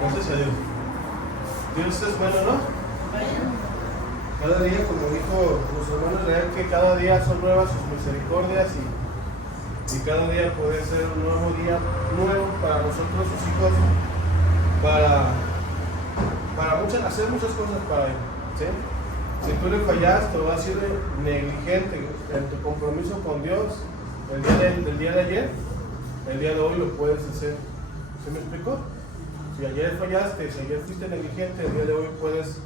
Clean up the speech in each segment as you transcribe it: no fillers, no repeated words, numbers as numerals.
Gracias a Dios. Dios es bueno, ¿no? Cada día, como dijo los hermanos Israel, que cada día son nuevas sus misericordias y cada día puede ser un nuevo día nuevo para nosotros, sus hijos, para hacer muchas cosas para Él, ¿sí? Si tú le fallaste o has sido negligente en tu compromiso con Dios el día de ayer, el día de hoy lo puedes hacer. ¿Sí me explicó? Si ayer fallaste, si ayer fuiste negligente, el día de hoy puedes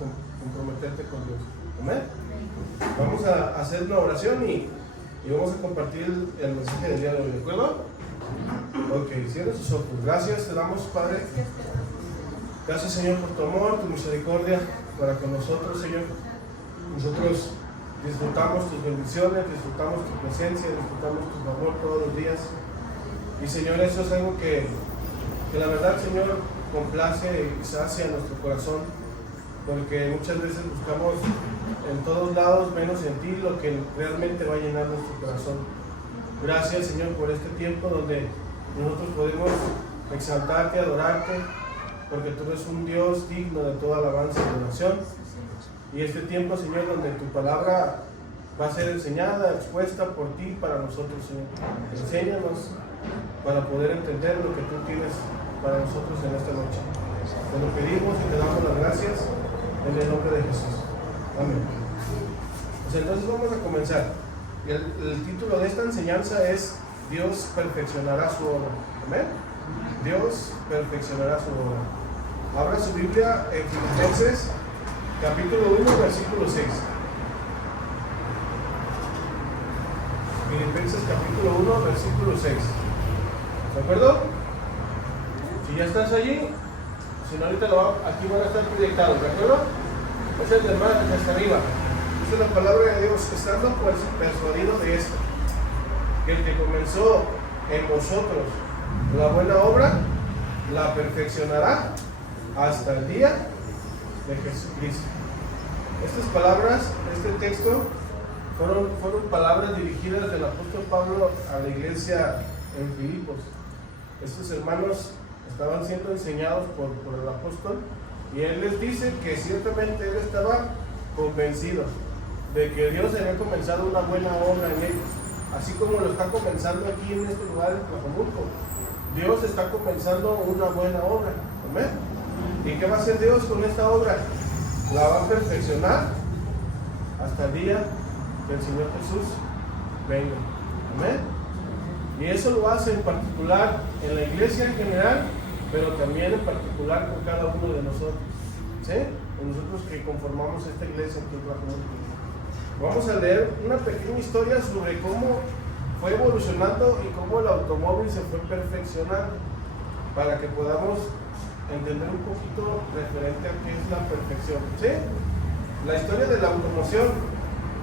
comprometerte con Dios. ¿Amén? Vamos a hacer una oración y vamos a compartir el mensaje del día de hoy, ¿de acuerdo? Ok, cierra sus ojos. Gracias, te damos, Padre. Gracias, Señor, por tu amor, tu misericordia para con nosotros, Señor. Nosotros disfrutamos tus bendiciones, disfrutamos tu presencia, disfrutamos tu favor todos los días. Y, Señor, eso es algo que la verdad, Señor, complace y sacia nuestro corazón, porque muchas veces buscamos en todos lados menos en ti lo que realmente va a llenar nuestro corazón. Gracias, Señor, por este tiempo donde nosotros podemos exaltarte, adorarte, porque tú eres un Dios digno de toda alabanza y adoración. Y este tiempo, Señor, donde tu palabra va a ser enseñada, expuesta por ti para nosotros, Señor. Enséñanos para poder entender lo que tú tienes para nosotros en esta noche. Te lo pedimos y te damos las gracias en el nombre de Jesús. Amén. Pues entonces vamos a comenzar. El título de esta enseñanza es Dios perfeccionará su obra. Amén. Dios perfeccionará su obra. Abra su Biblia en Filipenses capítulo 1, versículo 6. Filipenses capítulo 1, versículo 6. ¿De acuerdo? Si ya estás allí, si no ahorita aquí van a estar proyectados, ¿de acuerdo? Es el de más hasta arriba. Esa es la palabra de Dios, estando pues persuadido de esto, que el que comenzó en vosotros la buena obra, la perfeccionará hasta el día de Jesucristo. Estas palabras, este texto, fueron palabras dirigidas del apóstol Pablo a la iglesia en Filipos. Estos hermanos estaban siendo enseñados por el apóstol y él les dice que ciertamente él estaba convencido de que Dios había comenzado una buena obra en ellos, así como lo está comenzando aquí en este lugar en Tlajomulco. Dios está comenzando una buena obra. ¿Amén? ¿Y qué va a hacer Dios con esta obra? La va a perfeccionar hasta el día que el Señor Jesús venga. Amén. Y eso lo hace en particular en la iglesia en general, pero también en particular con cada uno de nosotros. ¿Sí? Nosotros que conformamos esta iglesia en Tlajomulco. Vamos a leer una pequeña historia sobre cómo fue evolucionando y cómo el automóvil se fue perfeccionando, para que podamos entender un poquito referente a qué es la perfección. ¿Sí? La historia de la automoción,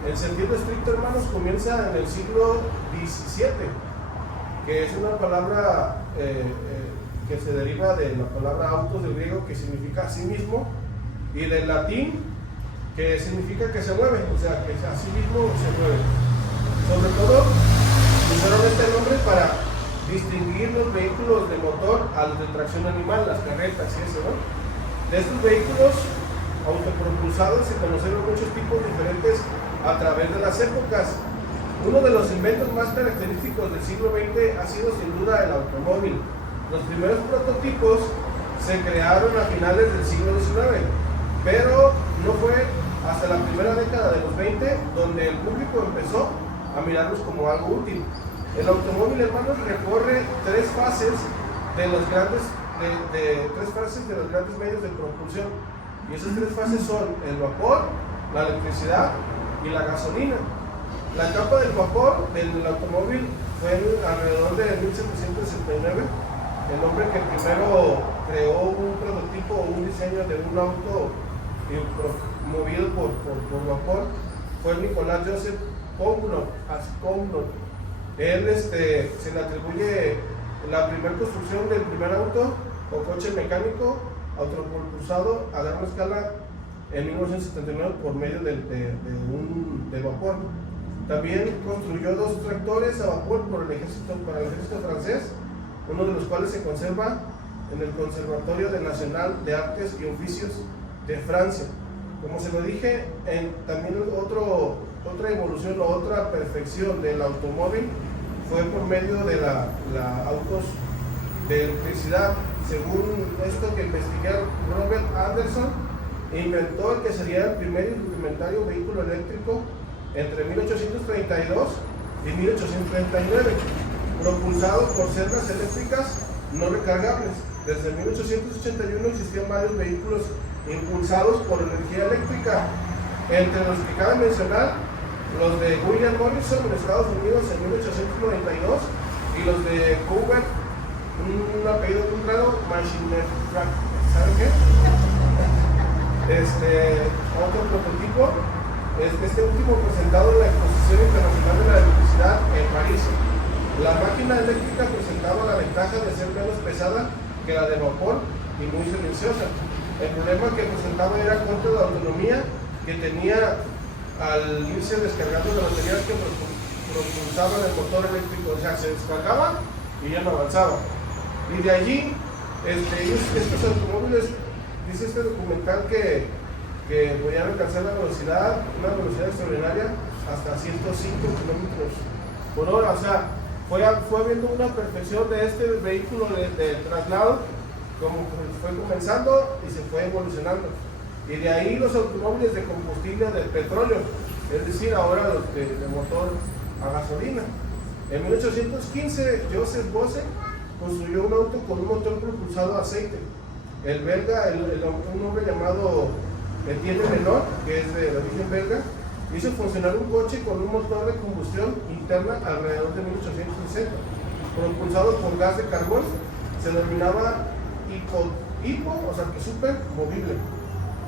en sentido estricto, hermanos, comienza en el siglo XVII, que es una palabra que se deriva de la palabra autos del griego, que significa a sí mismo, y del latín, que significa que se mueve, o sea, que a sí mismo se mueve. Sobre todo, usaron este nombre para distinguir los vehículos de motor a los de tracción animal, las carretas y eso, ¿no? De estos vehículos autopropulsados se conocieron muchos tipos diferentes a través de las épocas. Uno de los inventos más característicos del siglo XX ha sido sin duda el automóvil. Los primeros prototipos se crearon a finales del siglo XIX, pero no fue hasta la primera década de los 20 donde el público empezó a mirarlos como algo útil. El automóvil, hermanos, recorre tres fases de los grandes medios de propulsión. Y esas tres fases son el vapor, la electricidad y la gasolina. La etapa del vapor del automóvil fue alrededor de 1769. El hombre que primero creó un prototipo o un diseño de un auto movido por vapor fue Nicolás Joseph Coulomb. Él se le atribuye la primera construcción del primer auto o coche mecánico autopropulsado a gran escala en 1979 por medio de vapor. También construyó dos tractores a vapor para el ejército francés, uno de los cuales se conserva en el Conservatorio Nacional de Artes y Oficios de Francia. Como se lo dije, también otra evolución o otra perfección del automóvil fue por medio de la autos de electricidad. Según esto que investigué, Robert Anderson inventó el que sería el primer y rudimentario vehículo eléctrico entre 1832 y 1839, propulsado por celdas eléctricas no recargables. Desde 1881 existían varios vehículos impulsados por energía eléctrica, entre los que cabe mencionar los de William Morrison en Estados Unidos en 1892 y los de Hoover, un apellido muy raro, ¿saben qué? Otro prototipo, este último presentado en la Exposición Internacional de la Electricidad en París. La máquina eléctrica presentaba la ventaja de ser menos pesada que la de vapor y muy silenciosa. El problema que presentaba era corte de autonomía que tenía al irse descargando las baterías que propulsaban el motor eléctrico. O sea, se descargaba y ya no avanzaba. Y de allí, estos automóviles, dice este documental que podían alcanzar una velocidad extraordinaria hasta 105 kilómetros por hora. O sea, fue habiendo una perfección de este vehículo de traslado, como fue comenzando y se fue evolucionando. Y de ahí los automóviles de combustible de petróleo, es decir, ahora los de motor a gasolina. En 1815, Joseph Bose construyó un auto con un motor propulsado a aceite. El belga, un hombre llamado Etienne Menor, que es de origen belga, hizo funcionar un coche con un motor de combustión interna alrededor de 1860, propulsado por gas de carbón. Se denominaba hipo, o sea que súper movible.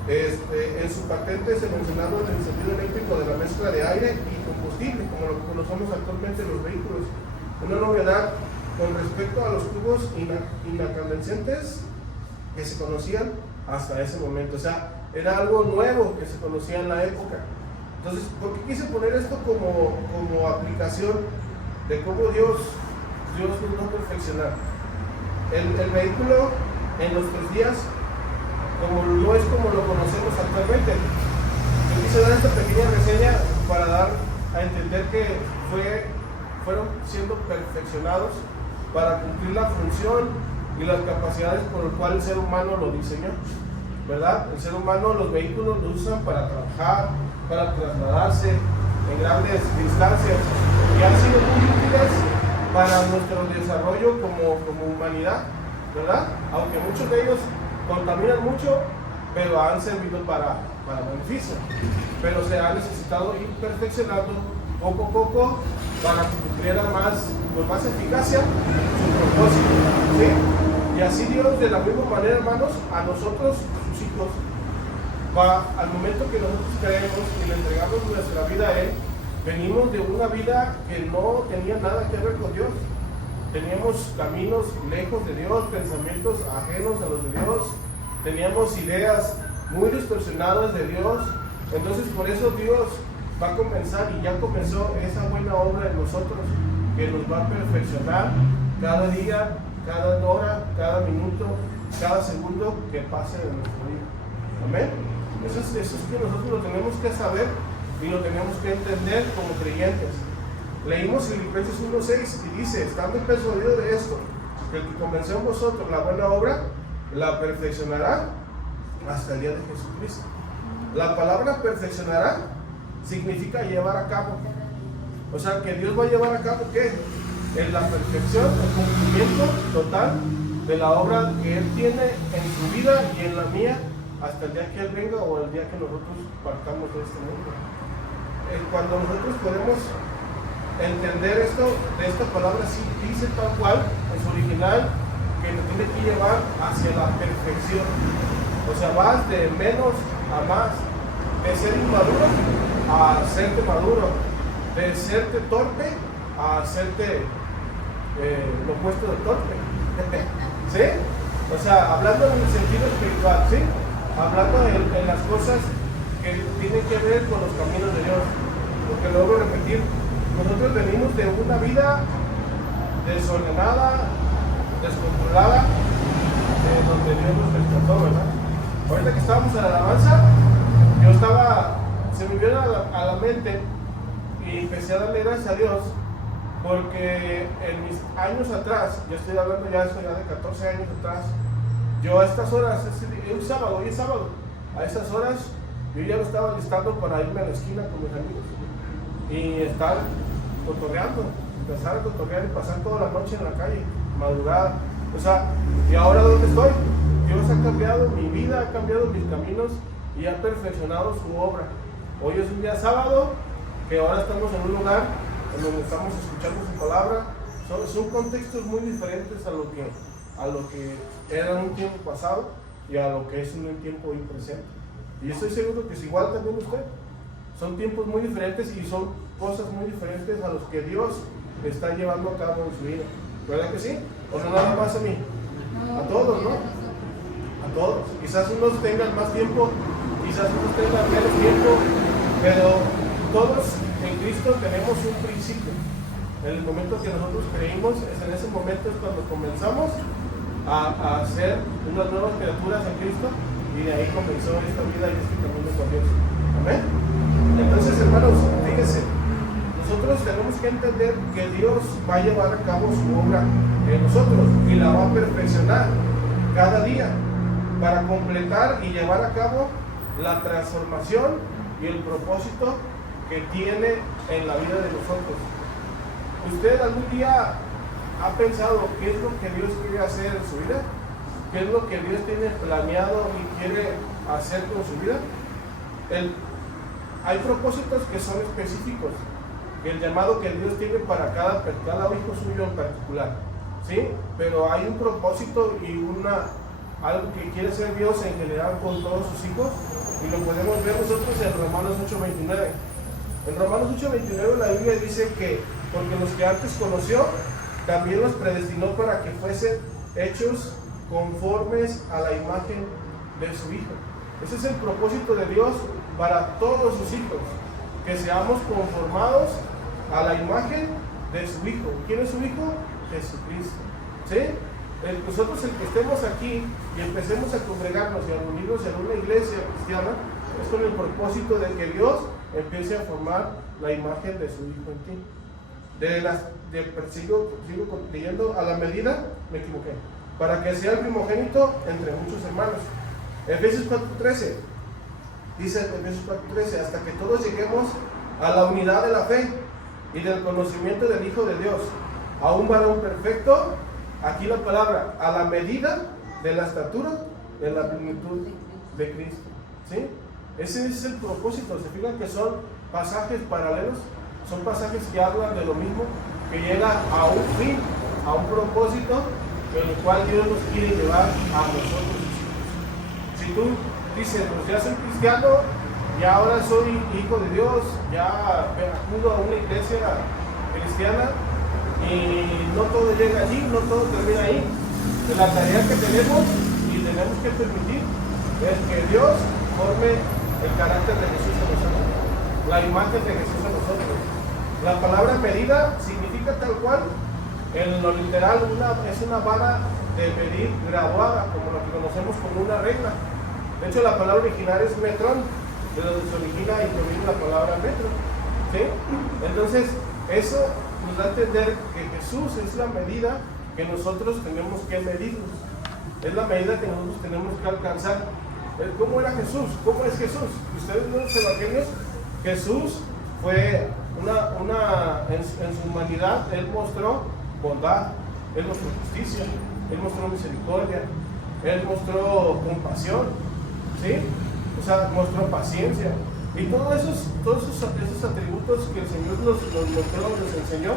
En su patente se mencionaba el sentido eléctrico de la mezcla de aire y combustible, como lo conocemos actualmente los vehículos. Una novedad con respecto a los tubos incandescentes que se conocían hasta ese momento. O sea, era algo nuevo que se conocía en la época. Entonces, ¿por qué quise poner esto como aplicación de cómo Dios nos va a perfeccionar? El vehículo en nuestros días no es como lo conocemos actualmente. Yo quise dar esta pequeña reseña para dar a entender que fueron siendo perfeccionados para cumplir la función y las capacidades por las cuales el ser humano lo diseñó, ¿verdad? El ser humano, los vehículos los usan para trabajar, para trasladarse en grandes distancias y han sido muy útiles para nuestro desarrollo como humanidad, ¿verdad? Aunque muchos de ellos contaminan mucho, pero han servido para beneficio. Pero se ha necesitado ir perfeccionando poco a poco para que cumpliera con más eficacia su propósito, ¿sí? Y así Dios, de la misma manera, hermanos, a nosotros, sus hijos, al momento que nosotros creemos y le entregamos nuestra vida a Él, venimos de una vida que no tenía nada que ver con Dios. Teníamos caminos lejos de Dios, pensamientos ajenos a los de Dios, teníamos ideas muy distorsionadas de Dios. Entonces, por eso Dios va a comenzar y ya comenzó esa buena obra en nosotros, que nos va a perfeccionar cada día, cada hora, cada minuto, cada segundo que pase de nuestra vida. Amén. Eso es que nosotros lo tenemos que saber y lo tenemos que entender como creyentes. Leímos Filipenses 1:6 y dice: estando persuadido de esto, que el que comenzó en vosotros la buena obra, la perfeccionará hasta el día de Jesucristo. La palabra perfeccionará significa llevar a cabo. O sea, que Dios va a llevar a cabo ¿qué? En la perfección, el cumplimiento total de la obra que Él tiene en su vida y en la mía, hasta el día que Él venga o el día que nosotros partamos de este mundo. Cuando nosotros podemos entender esto, de esta palabra, sí dice tal cual en su original, que nos tiene que llevar hacia la perfección. O sea, vas de menos a más, de ser inmaduro a hacerte maduro, de serte torpe a hacerte lo opuesto de torpe. ¿Sí? O sea, hablando en el sentido espiritual, ¿sí? Hablando en las cosas que tienen que ver con los caminos de Dios. Porque lo voy a repetir, nosotros venimos de una vida desordenada, descontrolada, donde Dios nos rescató, ¿verdad? Ahorita que estábamos en la alabanza, se me vino a la mente y empecé a darle gracias a Dios, porque en mis años atrás, yo estoy hablando ya de 14 años atrás, yo a estas horas, hoy es sábado, a estas horas yo ya lo estaba listando para irme a la esquina con mis amigos y estar cotorreando, empezar a cotorrear y pasar toda la noche en la calle, madrugada. O sea, ¿y ahora dónde estoy? Dios ha cambiado mi vida, ha cambiado mis caminos y ha perfeccionado su obra. Hoy es un día sábado, que ahora estamos en un lugar en donde estamos escuchando su palabra. Son contextos muy diferentes a lo que era en un tiempo pasado y a lo que es en un tiempo hoy presente. Y estoy seguro que es igual también usted. Son tiempos muy diferentes y son cosas muy diferentes a los que Dios está llevando a cabo en su vida. ¿Verdad que sí? ¿O no nada más a mí? A todos, ¿no? A todos. Quizás unos tengan más tiempo, quizás unos tengan menos tiempo, pero todos en Cristo tenemos un principio. En el momento que nosotros creímos, en ese momento es cuando comenzamos a ser unas nuevas criaturas en Cristo, y de ahí comenzó esta vida y este camino con Dios. Amén. Entonces, hermanos, fíjense, nosotros tenemos que entender que Dios va a llevar a cabo su obra en nosotros y la va a perfeccionar cada día para completar y llevar a cabo la transformación y el propósito que tiene en la vida de nosotros. ¿Usted algún día ha pensado qué es lo que Dios quiere hacer en su vida? ¿Qué es lo que Dios tiene planeado y quiere hacer con su vida? Hay propósitos que son específicos, el llamado que Dios tiene para cada hijo suyo en particular, ¿sí? Pero hay un propósito y algo que quiere hacer Dios en general con todos sus hijos, y lo podemos ver nosotros en Romanos 8:29. En Romanos 8:29 la Biblia dice que porque los que antes conoció, también los predestinó para que fuesen hechos conformes a la imagen de su Hijo. Ese es el propósito de Dios para todos sus hijos, que seamos conformados a la imagen de su Hijo. ¿Quién es su Hijo? Jesucristo. ¿Sí? Nosotros el que estemos aquí y empecemos a congregarnos y a reunirnos en una iglesia cristiana es con el propósito de que Dios empiece a formar la imagen de su Hijo en ti. Sigo leyendo, a la medida, me equivoqué, para que sea el primogénito entre muchos hermanos. Efesios 4:13 dice, Efesios 4:13, hasta que todos lleguemos a la unidad de la fe y del conocimiento del Hijo de Dios, a un varón perfecto. Aquí la palabra, a la medida de la estatura de la plenitud de Cristo. ¿Sí? Ese es el propósito. Se fijan que son pasajes paralelos, son pasajes que hablan de lo mismo, que llega a un fin, a un propósito en el cual Dios nos quiere llevar a nosotros. Si tú dices, pues ya soy cristiano, ya ahora soy hijo de Dios, ya acudo a una iglesia cristiana, y no todo llega allí, no todo termina ahí. La tarea que tenemos y tenemos que permitir es que Dios forme el carácter de Jesús en nosotros, la imagen de Jesús en nosotros. La palabra medida significa tal cual, en lo literal es una vara de medir graduada, como lo que conocemos como una regla. De hecho, la palabra original es metrón, de donde se origina y proviene la palabra metro. ¿Sí? Entonces, eso nos da a entender que Jesús es la medida que nosotros tenemos que medirnos. Es la medida que nosotros tenemos que alcanzar. ¿Cómo era Jesús? ¿Cómo es Jesús? Ustedes ven los evangelios. Jesús fue en su humanidad, Él mostró bondad, Él mostró justicia, Él mostró misericordia, Él mostró compasión, ¿sí? O sea, mostró paciencia. Y todos esos atributos que el Señor nos mostró, nos enseñó,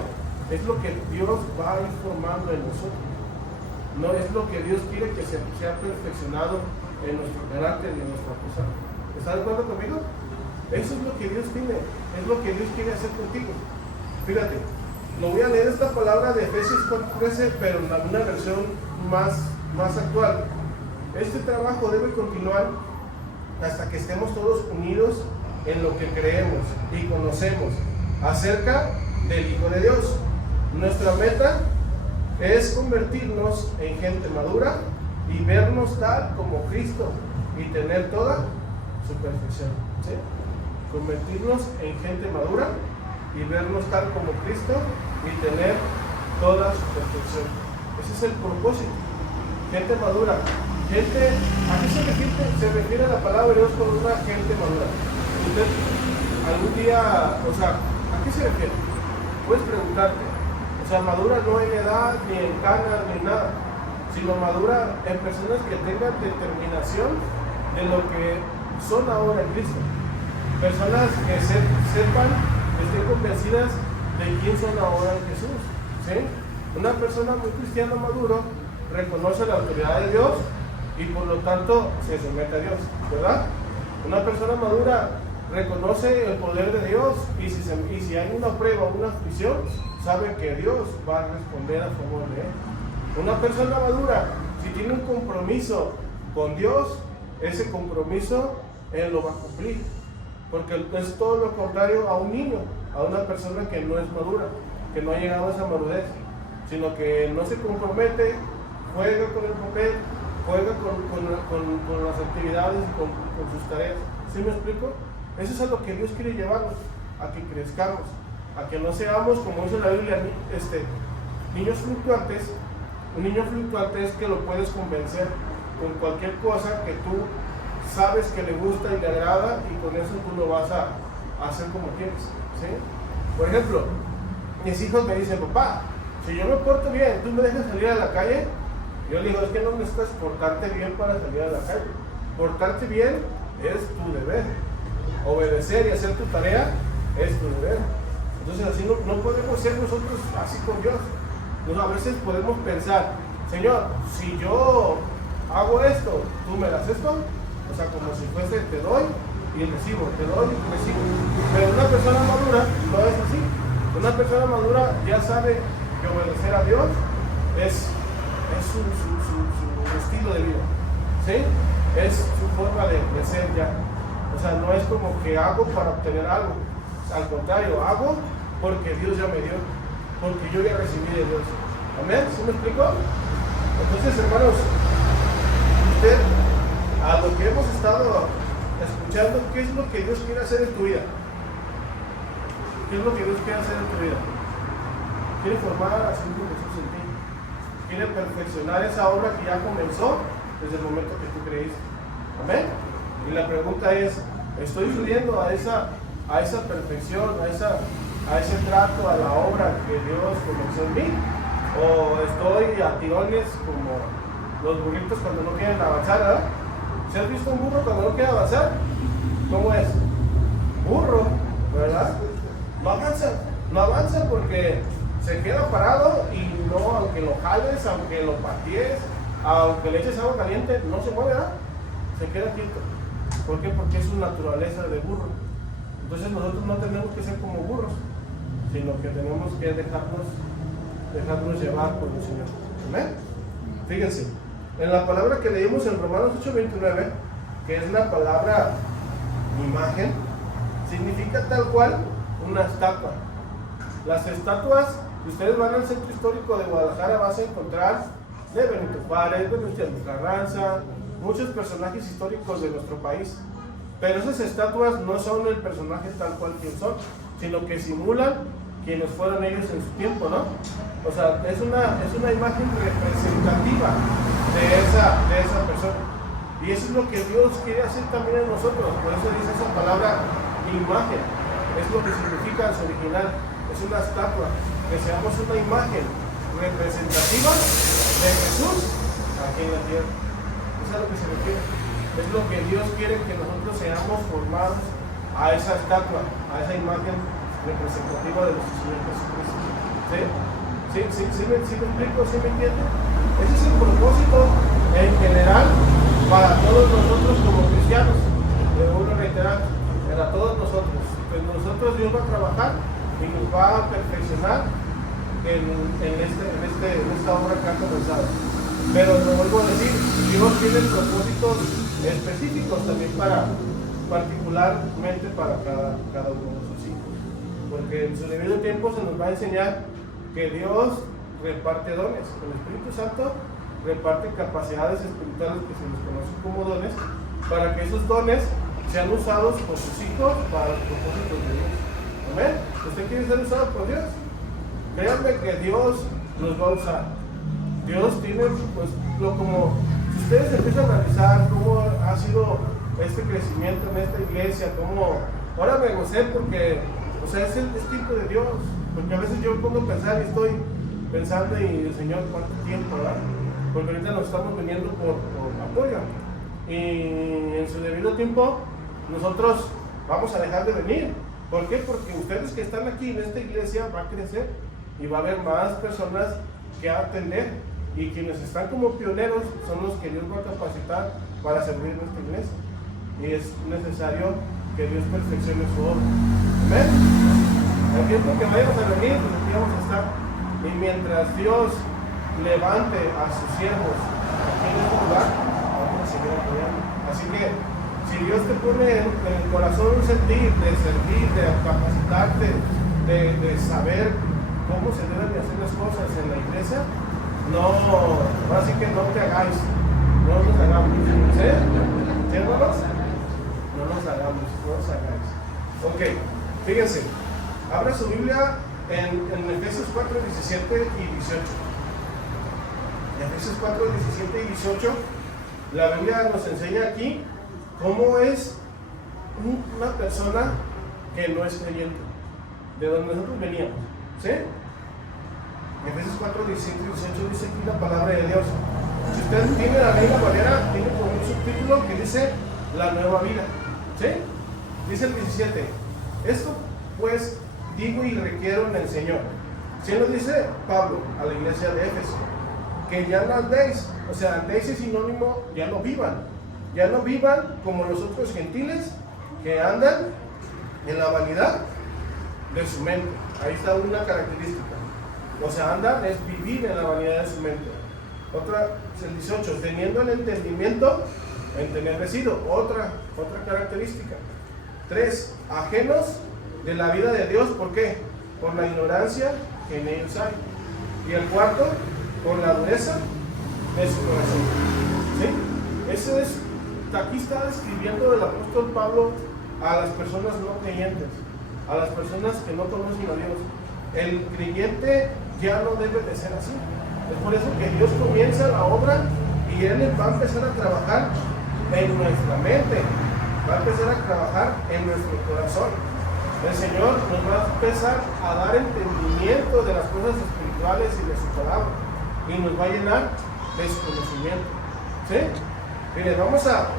es lo que Dios va a ir formando en nosotros. No es lo que Dios quiere que sea perfeccionado en nuestro carácter y en nuestra persona. ¿Estás de acuerdo conmigo? Eso es lo que Dios tiene, es lo que Dios quiere hacer contigo. Fíjate, lo voy a leer esta palabra de Efesios 4:13, pero en una versión más actual. Este trabajo debe continuar hasta que estemos todos unidos en lo que creemos y conocemos acerca del Hijo de Dios. Nuestra meta es convertirnos en gente madura y vernos tal como Cristo y tener toda su perfección. ¿Sí? Convertirnos en gente madura y vernos tal como Cristo y tener toda su perfección. Ese es el propósito. Gente madura. Gente, ¿a qué se refiere la palabra de Dios con una gente madura? Usted algún día, o sea, ¿a qué se refiere? Puedes preguntarte. O sea, madura no en edad, ni en canas, ni nada, sino madura en personas que tengan determinación de lo que son ahora en Cristo. Personas que sepan, estén convencidas de quién son ahora en Jesús. ¿Sí? Una persona muy cristiana maduro reconoce la autoridad de Dios y por lo tanto se somete a Dios, ¿verdad? Una persona madura reconoce el poder de Dios y si hay una prueba o una aflicción, sabe que Dios va a responder a favor de él. Una persona madura, si tiene un compromiso con Dios, ese compromiso él lo va a cumplir, porque es todo lo contrario a un niño, a una persona que no es madura, que no ha llegado a esa madurez, sino que no se compromete, juega con el papel, juega con las actividades y con sus tareas. ¿Sí me explico? Eso es a lo que Dios quiere llevarnos, a que crezcamos, a que no seamos, como dice la Biblia, niños fluctuantes. Un niño fluctuante es que lo puedes convencer con cualquier cosa que tú sabes que le gusta y le agrada, y con eso tú lo vas a hacer como quieres. ¿Sí? Por ejemplo, mis hijos me dicen: papá, si yo me porto bien, ¿tú me dejas salir a la calle? Yo le digo: es que no necesitas portarte bien para salir a la calle. Portarte bien es tu deber. Obedecer y hacer tu tarea es tu deber. Entonces así no podemos ser nosotros así con Dios. A veces podemos pensar: Señor, si yo hago esto, ¿tú me das esto? O sea, como si fuese te doy y recibo, te doy y recibo. Pero una persona madura no es así. Una persona madura ya sabe que obedecer a Dios es su estilo de vida. ¿Sí? Es su forma de ser ya. O sea, no es como que hago para obtener algo. Al contrario, hago porque Dios ya me dio, porque yo ya recibí de Dios. ¿Amén? ¿Sí me explico? Entonces, hermanos, usted, a lo que hemos estado escuchando, ¿qué es lo que Dios quiere hacer en tu vida? ¿Qué es lo que Dios quiere hacer en tu vida? Quiere formar a su Hijo Jesús en ti. Quiere perfeccionar esa obra que ya comenzó desde el momento que tú creíste. ¿Amén? Y la pregunta es: ¿estoy subiendo a esa perfección, a ese trato, a la obra que Dios comenzó en mí? ¿O estoy a tirones como los burritos cuando no quieren avanzar, ¿verdad? ¿Se has visto un burro cuando no quiere avanzar? ¿Cómo es? Burro, ¿verdad? No avanza porque se queda parado y no, aunque lo jales, aunque lo patees, aunque le eches agua caliente, no se mueve, ¿verdad? Se queda quieto. ¿Por qué? Porque es su naturaleza de burro. Entonces nosotros no tenemos que ser como burros, sino que tenemos que dejarnos llevar por el Señor. ¿Amén? Fíjense, en la palabra que leímos en Romanos 8:29, que es la palabra imagen, significa tal cual una estatua. Las estatuas, si ustedes van al centro histórico de Guadalajara, vas a encontrar de Benito Juárez, de Venustiano Carranza, muchos personajes históricos de nuestro país. Pero esas estatuas no son el personaje tal cual quien son, sino que simulan quienes fueron ellos en su tiempo, ¿no? O sea, es una imagen representativa de esa persona. Y eso es lo que Dios quiere hacer también en nosotros. Por eso dice esa palabra imagen. Es lo que significa en su original. Es una estatua. Que seamos una imagen representativa de Jesús aquí en la tierra. Eso es a lo que se refiere. Es lo que Dios quiere, que nosotros seamos formados a esa estatua, a esa imagen representativa de nuestro Señor Jesucristo. ¿Sí? ¿Sí me explico? ¿Sí me entienden? Ese es el propósito en general para todos nosotros como cristianos. Le vuelvo a reiterar, para todos nosotros. Pues nosotros Dios va a trabajar y nos va a perfeccionar en esta obra que ha comenzado. Pero lo vuelvo a decir, Dios tiene propósitos específicos también particularmente para cada uno de sus hijos. Porque en su debido tiempo se nos va a enseñar que Dios reparte dones. El Espíritu Santo reparte capacidades espirituales que se les conocen como dones, para que esos dones sean usados por sus hijos para los propósitos de Dios. Amén. ¿Usted quiere ser usado por Dios? Créanme que Dios los va a usar. Dios tiene, pues, como si ustedes empiezan a analizar cómo ha sido este crecimiento en esta iglesia, cómo ahora me gocé porque, o sea, es tiempo de Dios. Porque a veces yo pongo a pensar y estoy pensando, y el Señor, ¿cuánto tiempo, verdad? Porque ahorita nos estamos viniendo por apoyo. Y en su debido tiempo, nosotros vamos a dejar de venir. ¿Por qué? Porque ustedes que están aquí en esta iglesia va a crecer y va a haber más personas que atender. Y quienes están como pioneros son los que Dios va a capacitar para servir nuestra iglesia. Y es necesario que Dios perfeccione su obra. ¿Amén? El tiempo que vayamos a venir, pues aquí vamos a estar. Y mientras Dios levante a sus siervos aquí en este lugar, vamos a seguir apoyando. Así que, si Dios te pone en el corazón un sentir de servir, de capacitarte, de saber cómo se deben de hacer las cosas en la iglesia, así que no te hagáis, no nos hagamos. ¿Sí? ¿Sí, hermanos? No nos hagamos, no nos hagáis. Ok, fíjense, abra su Biblia en Efesios 4, 17 y 18. Efesios 4, 17 y 18, la Biblia nos enseña aquí cómo es una persona que no es creyente, de donde nosotros veníamos. ¿Sí? Efesios 4, 17 y 18 dice aquí la palabra de Dios. Si usted tiene la Reina Valera, tiene como un subtítulo que dice la nueva vida. ¿Sí? Dice el 17. Esto pues digo y requiero en el Señor. ¿Sí nos dice Pablo a la iglesia de Éfeso? Que ya no andéis, o sea, andéis es sinónimo, ya no vivan como los otros gentiles que andan en la vanidad de su mente. Ahí está una característica. O sea, andar es vivir en la vanidad de su mente. Otra, el 18, teniendo el entendimiento entenebrecido, otra característica. 3, ajenos de la vida de Dios, ¿por qué? Por la ignorancia que en ellos hay. Y el cuarto, por la dureza de su corazón. ¿Sí? Eso es, aquí está describiendo el apóstol Pablo a las personas no creyentes, a las personas que no conocen a Dios. El creyente ya no debe de ser así. Es por eso que Dios comienza la obra y Él va a empezar a trabajar en nuestra mente, va a empezar a trabajar en nuestro corazón. El Señor nos va a empezar a dar entendimiento de las cosas espirituales y de su palabra, y nos va a llenar de su conocimiento. ¿Sí? Miren, vamos a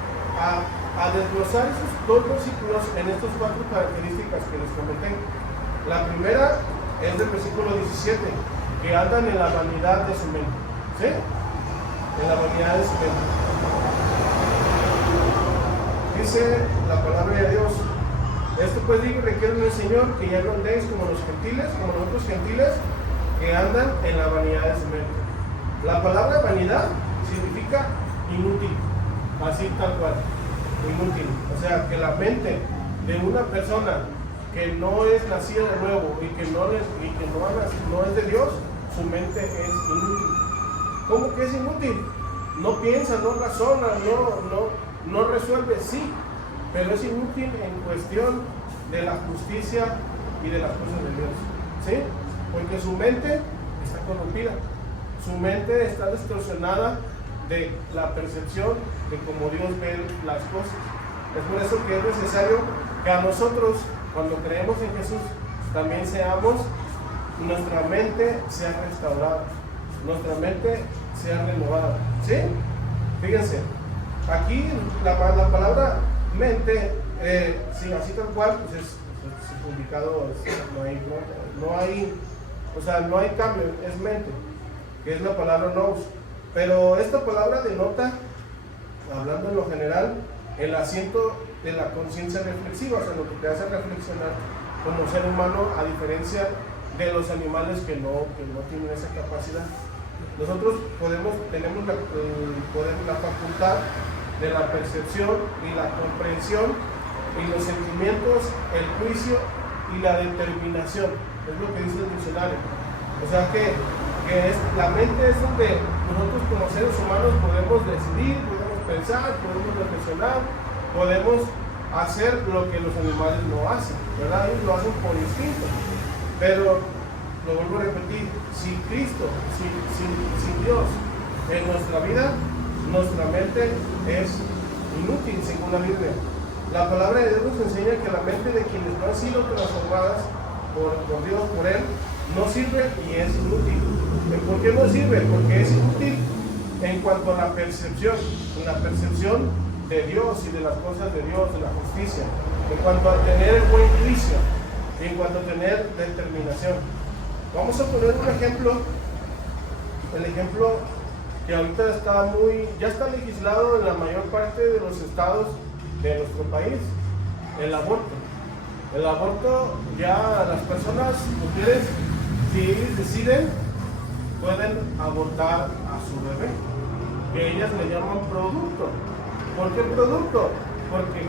desglosar esos dos versículos en estas 4 características que les comenté. La primera es del versículo 17, que andan en la vanidad de su mente. ¿Sí? En la vanidad de su mente. Dice la palabra de Dios: esto pues digo y requiero en el Señor, que ya no andéis como los gentiles, como los otros gentiles que andan en la vanidad de su mente. La palabra vanidad significa inútil, así tal cual, inútil. O sea, que la mente de una persona que no es nacida de nuevo y que no es de Dios, su mente es inútil. ¿Cómo que es inútil? No piensa, no razona, no resuelve, sí, pero es inútil en cuestión de la justicia y de las cosas de Dios. ¿Sí? Porque su mente está corrompida, su mente está distorsionada de la percepción de cómo Dios ve las cosas. Es por eso que es necesario que a nosotros, cuando creemos en Jesús, también nuestra mente sea restaurada, nuestra mente sea renovada. ¿Sí? Fíjense, aquí la palabra mente, sí, así tal cual, pues es publicado, no hay cambio, es mente, que es la palabra nous. Pero esta palabra denota, hablando en lo general, el asiento de la conciencia reflexiva, o sea, lo que te hace reflexionar como ser humano, a diferencia de los animales que no tienen esa capacidad. Nosotros tenemos la facultad de la percepción y la comprensión y los sentimientos, el juicio y la determinación. Es lo que dice el diccionario. O sea que la mente es donde nosotros como seres humanos podemos decidir, podemos pensar, podemos reflexionar, podemos hacer lo que los animales no hacen, ¿verdad? Ellos lo hacen por instinto. Pero, lo vuelvo a repetir, sin Cristo, sin Dios en nuestra vida, nuestra mente es inútil según la Biblia. La palabra de Dios nos enseña que la mente de quienes no han sido transformadas por Dios, por Él, no sirve y es inútil. ¿Por qué no sirve? Porque es inútil en cuanto a la percepción de Dios y de las cosas de Dios, de la justicia, en cuanto a tener el buen juicio, en cuanto a tener determinación. Vamos a poner un ejemplo, el ejemplo que ahorita ya está legislado en la mayor parte de los estados de nuestro país, el aborto. El aborto, ya las personas, mujeres, si ellos deciden, pueden abortar a su bebé, que ellas le llaman producto. ¿Por qué producto? Porque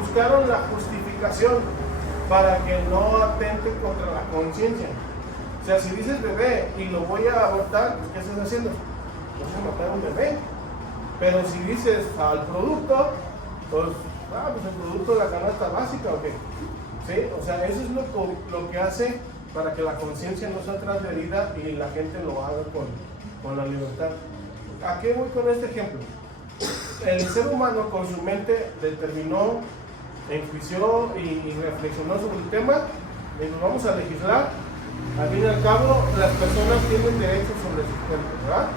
buscaron la justificación para que no atente contra la conciencia. O sea, si dices bebé y lo voy a abortar, pues ¿qué estás haciendo? Vas a matar a un bebé. Pero si dices al producto, pues el producto de la canasta básica, ¿o qué? ¿Sí? O sea, eso es lo que hace para que la conciencia no sea transgredida y la gente lo haga con la libertad. ¿A qué voy con este ejemplo? El ser humano con su mente determinó, enjuició y reflexionó sobre el tema y nos vamos a legislar. Al fin y al cabo, las personas tienen derecho sobre su cuerpo, ¿verdad?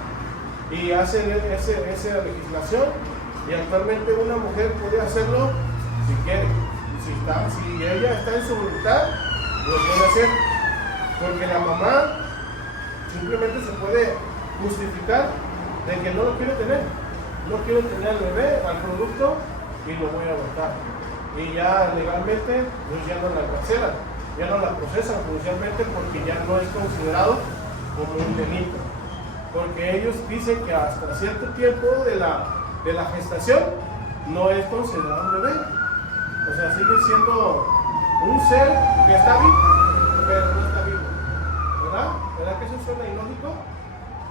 Y hacen esa legislación, y actualmente una mujer puede hacerlo si quiere. Si ella está en su voluntad, lo puede hacer. Porque la mamá simplemente se puede justificar de que no lo quiere tener. No quiero tener al bebé, al producto, y lo voy a abortar. Y ya legalmente, pues ya no la encarcelan, ya no la procesan judicialmente porque ya no es considerado como un delito. Porque ellos dicen que hasta cierto tiempo de la gestación no es considerado un bebé. O sea, sigue siendo un ser que está vivo, pero no está vivo. ¿Verdad? ¿Verdad que eso suena ilógico?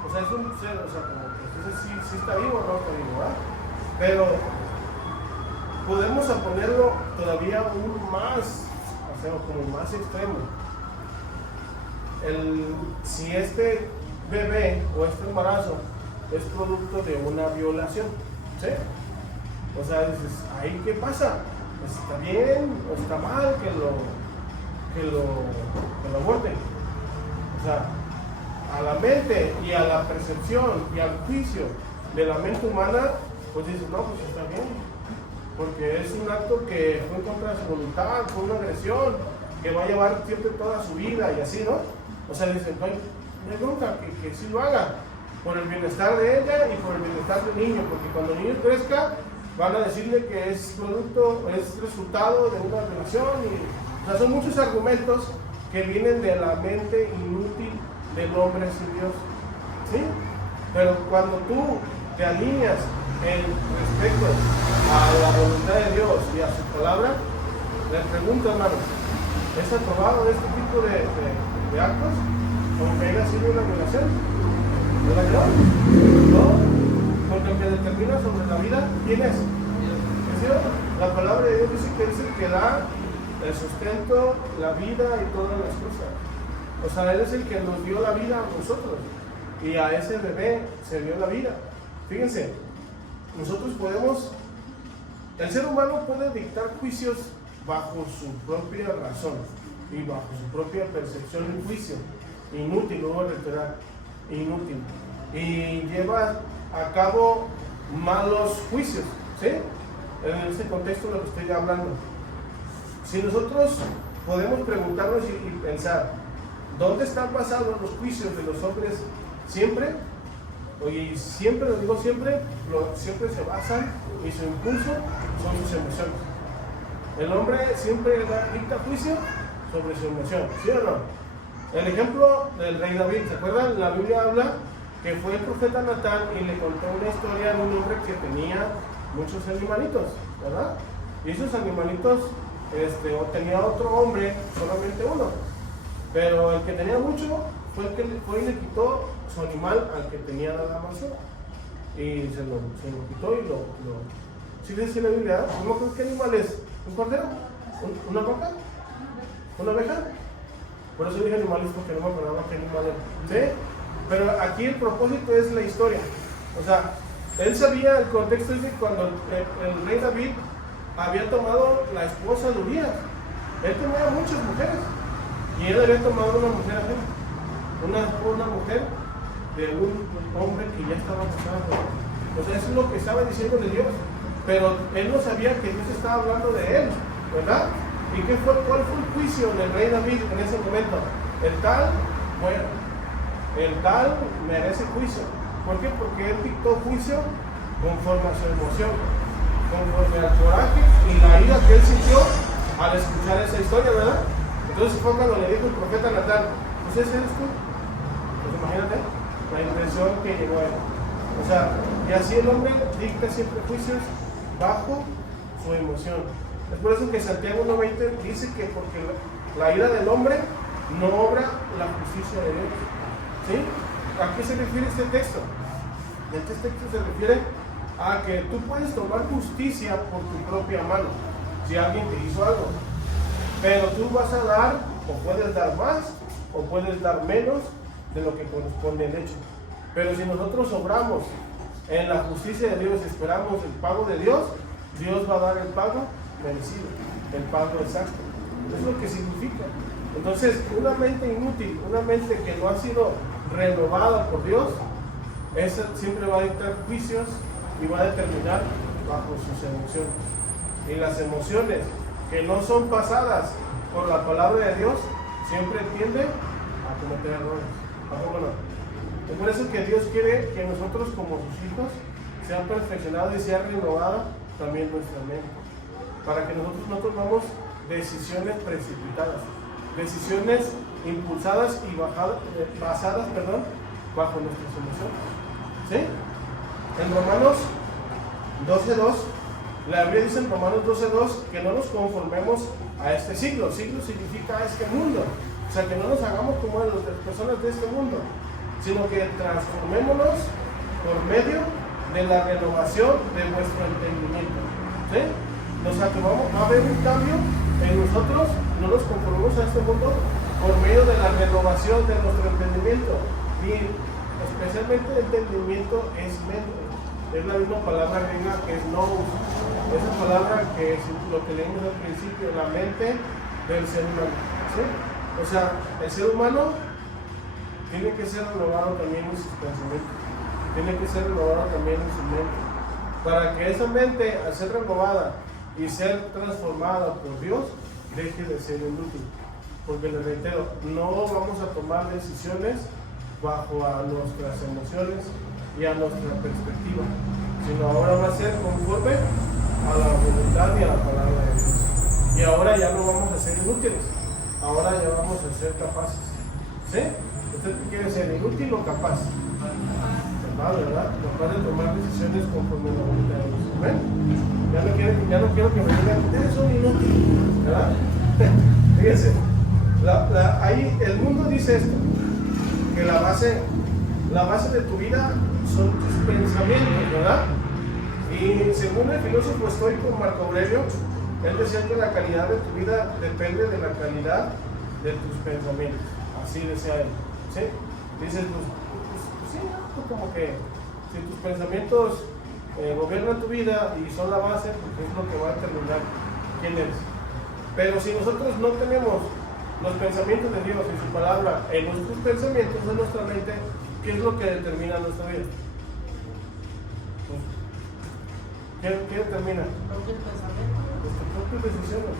O sea, es un ser, o sea, como que entonces sí está vivo o no está vivo, ¿verdad? Pero podemos ponerlo todavía aún más, o sea, como más extremo. Si este bebé o este embarazo es producto de una violación, ¿sí? O sea, dices, ¿ahí qué pasa? ¿Está bien o está mal que lo aborten? O sea, a la mente y a la percepción y al juicio de la mente humana, pues dices, no, pues está bien, porque es un acto que fue contra su voluntad, fue una agresión que va a llevar siempre toda su vida y así, ¿no? O sea, dicen, no hay bronca, que sí lo haga, por el bienestar de ella y por el bienestar del niño, porque cuando el niño crezca, van a decirle que es resultado de una relación, o sea, son muchos argumentos que vienen de la mente inútil del hombre sin Dios, ¿sí? Pero cuando tú te alineas en respecto a la voluntad de Dios y a su palabra, le pregunto, hermano, ¿es aprobado este tipo de actos? Como que haya sido una violación. ¿Verdad? No, porque el que determina sobre la vida, ¿quién es? ¿Es Dios? La palabra de Dios dice que es el que da el sustento, la vida y todas las cosas. O sea, Él es el que nos dio la vida a nosotros. Y a ese bebé se dio la vida. Fíjense, nosotros el ser humano puede dictar juicios bajo su propia razón y bajo su propia percepción y juicio. Inútil, lo voy a reiterar, inútil. Y lleva a cabo malos juicios, ¿sí? En ese contexto de lo que estoy hablando. Si nosotros podemos preguntarnos y pensar, ¿dónde están basados los juicios de los hombres siempre? Y siempre, lo digo siempre, siempre se basan y su impulso son sus emociones. El hombre siempre dicta juicio sobre su emoción, ¿sí o no? El ejemplo del rey David, ¿se acuerdan? La Biblia habla que fue el profeta Natán y le contó una historia de un hombre que tenía muchos animalitos, ¿verdad? Y esos animalitos, tenía otro hombre, solamente uno. Pero el que tenía mucho fue y le quitó su animal al que tenía nada más solo. Y se lo quitó y ¿sí le dice la Biblia? No me acuerdo qué animal es. ¿Un cordero? ¿Una vaca? ¿Una abeja? Por eso dije animales porque no me acordaba qué animal era. ¿Sí? Pero aquí el propósito es la historia. O sea, él sabía, el contexto es de cuando el rey David había tomado la esposa de Urías. Él tenía muchas mujeres. Y él había tomado una mujer ajena. Una mujer de un hombre que ya estaba casado. O sea, eso es lo que estaba diciendo de Dios. Pero él no sabía que Dios estaba hablando de él, ¿verdad? ¿Y cuál fue el juicio del rey David en ese momento? El tal, bueno, el tal merece juicio. ¿Por qué? Porque él dictó juicio conforme a su emoción, conforme al coraje y la ira que él sintió al escuchar esa historia, ¿verdad? Entonces fue cuando le dijo el profeta Natán, pues ese eres tú. Pues imagínate la impresión que llegó a él. O sea, y así el hombre dicta siempre juicios bajo su emoción. Es por eso que Santiago 1:20 dice que porque la ira del hombre no obra la justicia de Dios. ¿Sí? ¿A qué se refiere este texto? Este texto se refiere a que tú puedes tomar justicia por tu propia mano, si alguien te hizo algo. Pero tú vas a dar, o puedes dar más, o puedes dar menos de lo que corresponde al hecho. Pero si nosotros obramos en la justicia de Dios, esperamos el pago de Dios, Dios va a dar el pago merecido, el pago exacto. Es lo que significa. Entonces, una mente inútil, una mente que no ha sido renovada por Dios, esa siempre va a dictar juicios y va a determinar bajo sus emociones. Y las emociones que no son pasadas por la palabra de Dios siempre tienden a cometer errores. Es por eso que Dios quiere que nosotros como sus hijos sean perfeccionados y sea renovada también nuestra mente, para que nosotros no tomamos decisiones precipitadas, decisiones impulsadas y basadas bajo nuestras emociones. ¿Sí? En Romanos 12:2, la Biblia dice en Romanos 12:2 que no nos conformemos a este siglo. Siglo significa a este mundo. O sea, que no nos hagamos como las personas de este mundo, sino que transformémonos por medio de la renovación de nuestro entendimiento. ¿Sí? O sea, que va a haber un cambio en nosotros, no nos conformemos a este mundo por medio de la renovación de nuestro entendimiento. Y especialmente el entendimiento es mente. Es la misma palabra griega que es nous. Esa palabra que es lo que leímos al principio, la mente del ser humano. ¿Sí? O sea, el ser humano tiene que ser renovado también en sus pensamientos, tiene que ser renovado también en su mente, para que esa mente, al ser renovada y ser transformada por Dios, deje de ser inútil. Porque les reitero, no vamos a tomar decisiones bajo a nuestras emociones y a nuestra perspectiva, sino ahora va a ser conforme a la voluntad y a la palabra de Dios. Y ahora ya no vamos a ser inútiles, ahora ya vamos a ser capaces. ¿Sí? ¿Usted quiere ser inútil o capaz? Capaz, ¿verdad? Capaz de tomar decisiones conforme a la voluntad de Dios. ¿Ven? Ya no quiero que me digan, ustedes son inútiles, ¿verdad? Fíjense, ahí el mundo dice esto, que la base de tu vida son tus pensamientos, ¿verdad? Y según el filósofo estoico Marco Aurelio, él decía que la calidad de tu vida depende de la calidad de tus pensamientos. Así decía él. ¿Sí? Dice, pues sí, como que si tus pensamientos gobiernan tu vida y son la base, pues es lo que va a determinar quién eres. Pero si nosotros no tenemos los pensamientos de Dios y su palabra en nuestros pensamientos, en nuestra mente, ¿qué es lo que determina nuestra vida? Pues, ¿qué determina? Nuestras propias decisiones.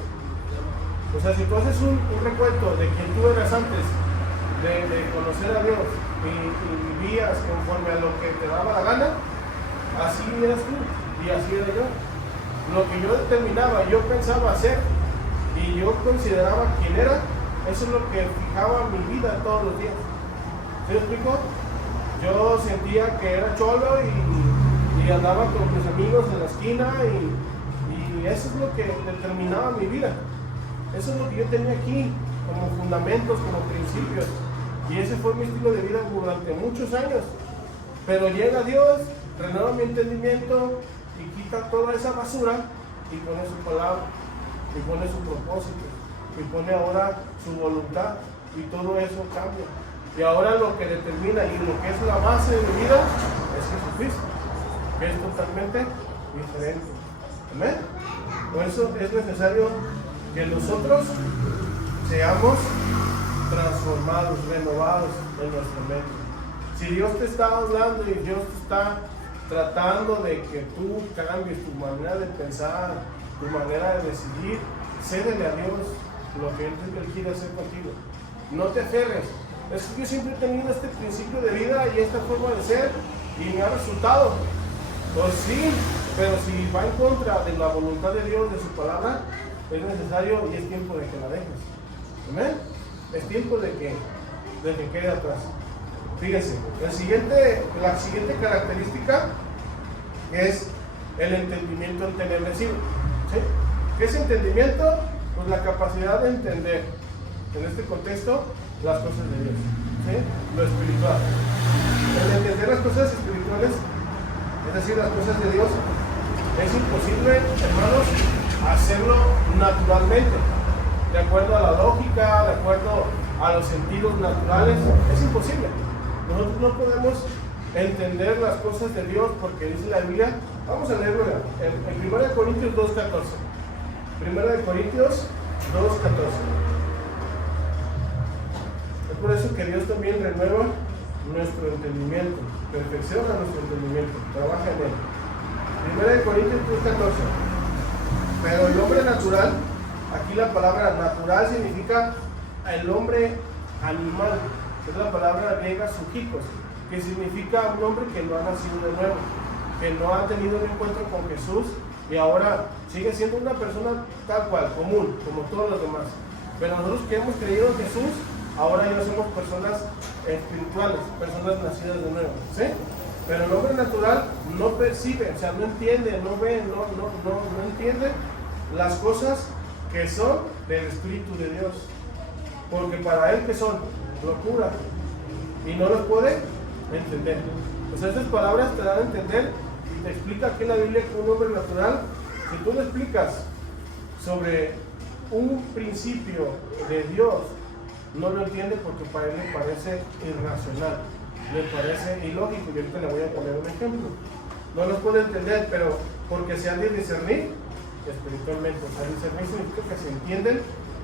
O sea, si tú haces un recuento de quién tú eras antes de conocer a Dios y vivías conforme a lo que te daba la gana, así eras tú y así era yo. Lo que yo determinaba, yo pensaba hacer y yo consideraba quién era, eso es lo que fijaba mi vida todos los días. ¿Sí me explico? Yo sentía que era cholo y andaba con mis amigos en la esquina y eso es lo que determinaba mi vida. Eso es lo que yo tenía aquí como fundamentos, como principios. Y ese fue mi estilo de vida durante muchos años. Pero llega Dios, renueva mi entendimiento y quita toda esa basura y pone su palabra, y pone su propósito, y pone ahora su voluntad, y todo eso cambia. Y ahora lo que determina y lo que es la base de mi vida es Jesucristo, que es totalmente diferente. ¿Amén? Por eso es necesario que nosotros seamos transformados, renovados en nuestra mente. Si Dios te está hablando y Dios te está tratando de que tú cambies tu manera de pensar, tu manera de decidir, cédele a Dios lo que Él quiere hacer contigo. No te aferres. Es que yo siempre he tenido este principio de vida y esta forma de ser y me ha resultado. Pues sí, pero si va en contra de la voluntad de Dios, de su palabra, es necesario y es tiempo de que la dejes. ¿Amén? Es tiempo de que quede atrás. Fíjense, la siguiente característica es el entendimiento entenebrecido. ¿Sí? ¿Qué es entendimiento? Pues la capacidad de entender, en este contexto, las cosas de Dios. ¿Sí? Lo espiritual. El entender las cosas espirituales, es decir, las cosas de Dios, es imposible, hermanos, hacerlo naturalmente, de acuerdo a la lógica, de acuerdo a los sentidos naturales. Es imposible. Nosotros no podemos entender las cosas de Dios porque dice la Biblia. Vamos a leerlo en 1 Corintios 2:14. 1 Corintios 2:14. Es por eso que Dios también renueva nuestro entendimiento, perfecciona nuestro entendimiento, trabaja en él. 1 Corintios 2:14. Pero el hombre natural, aquí la palabra natural significa el hombre animal. Es la palabra griega sujikos, que significa un hombre que no ha nacido de nuevo, que no ha tenido un encuentro con Jesús y ahora sigue siendo una persona tal cual, común, como todos los demás. Pero nosotros que hemos creído en Jesús, ahora ya somos personas espirituales, personas nacidas de nuevo, ¿sí? Pero el hombre natural no percibe, o sea, no entiende, no ve, no entiende las cosas que son del Espíritu de Dios, porque para él que son locura y no los puede entender. Pues estas palabras te dan a entender y te explica aquí en la Biblia que un hombre natural, si tú le explicas sobre un principio de Dios, no lo entiende porque para él le parece irracional, le parece ilógico. Y ahorita le voy a poner un ejemplo. No los puede entender, pero porque se han de discernir espiritualmente. O sea, discernir significa que se entienden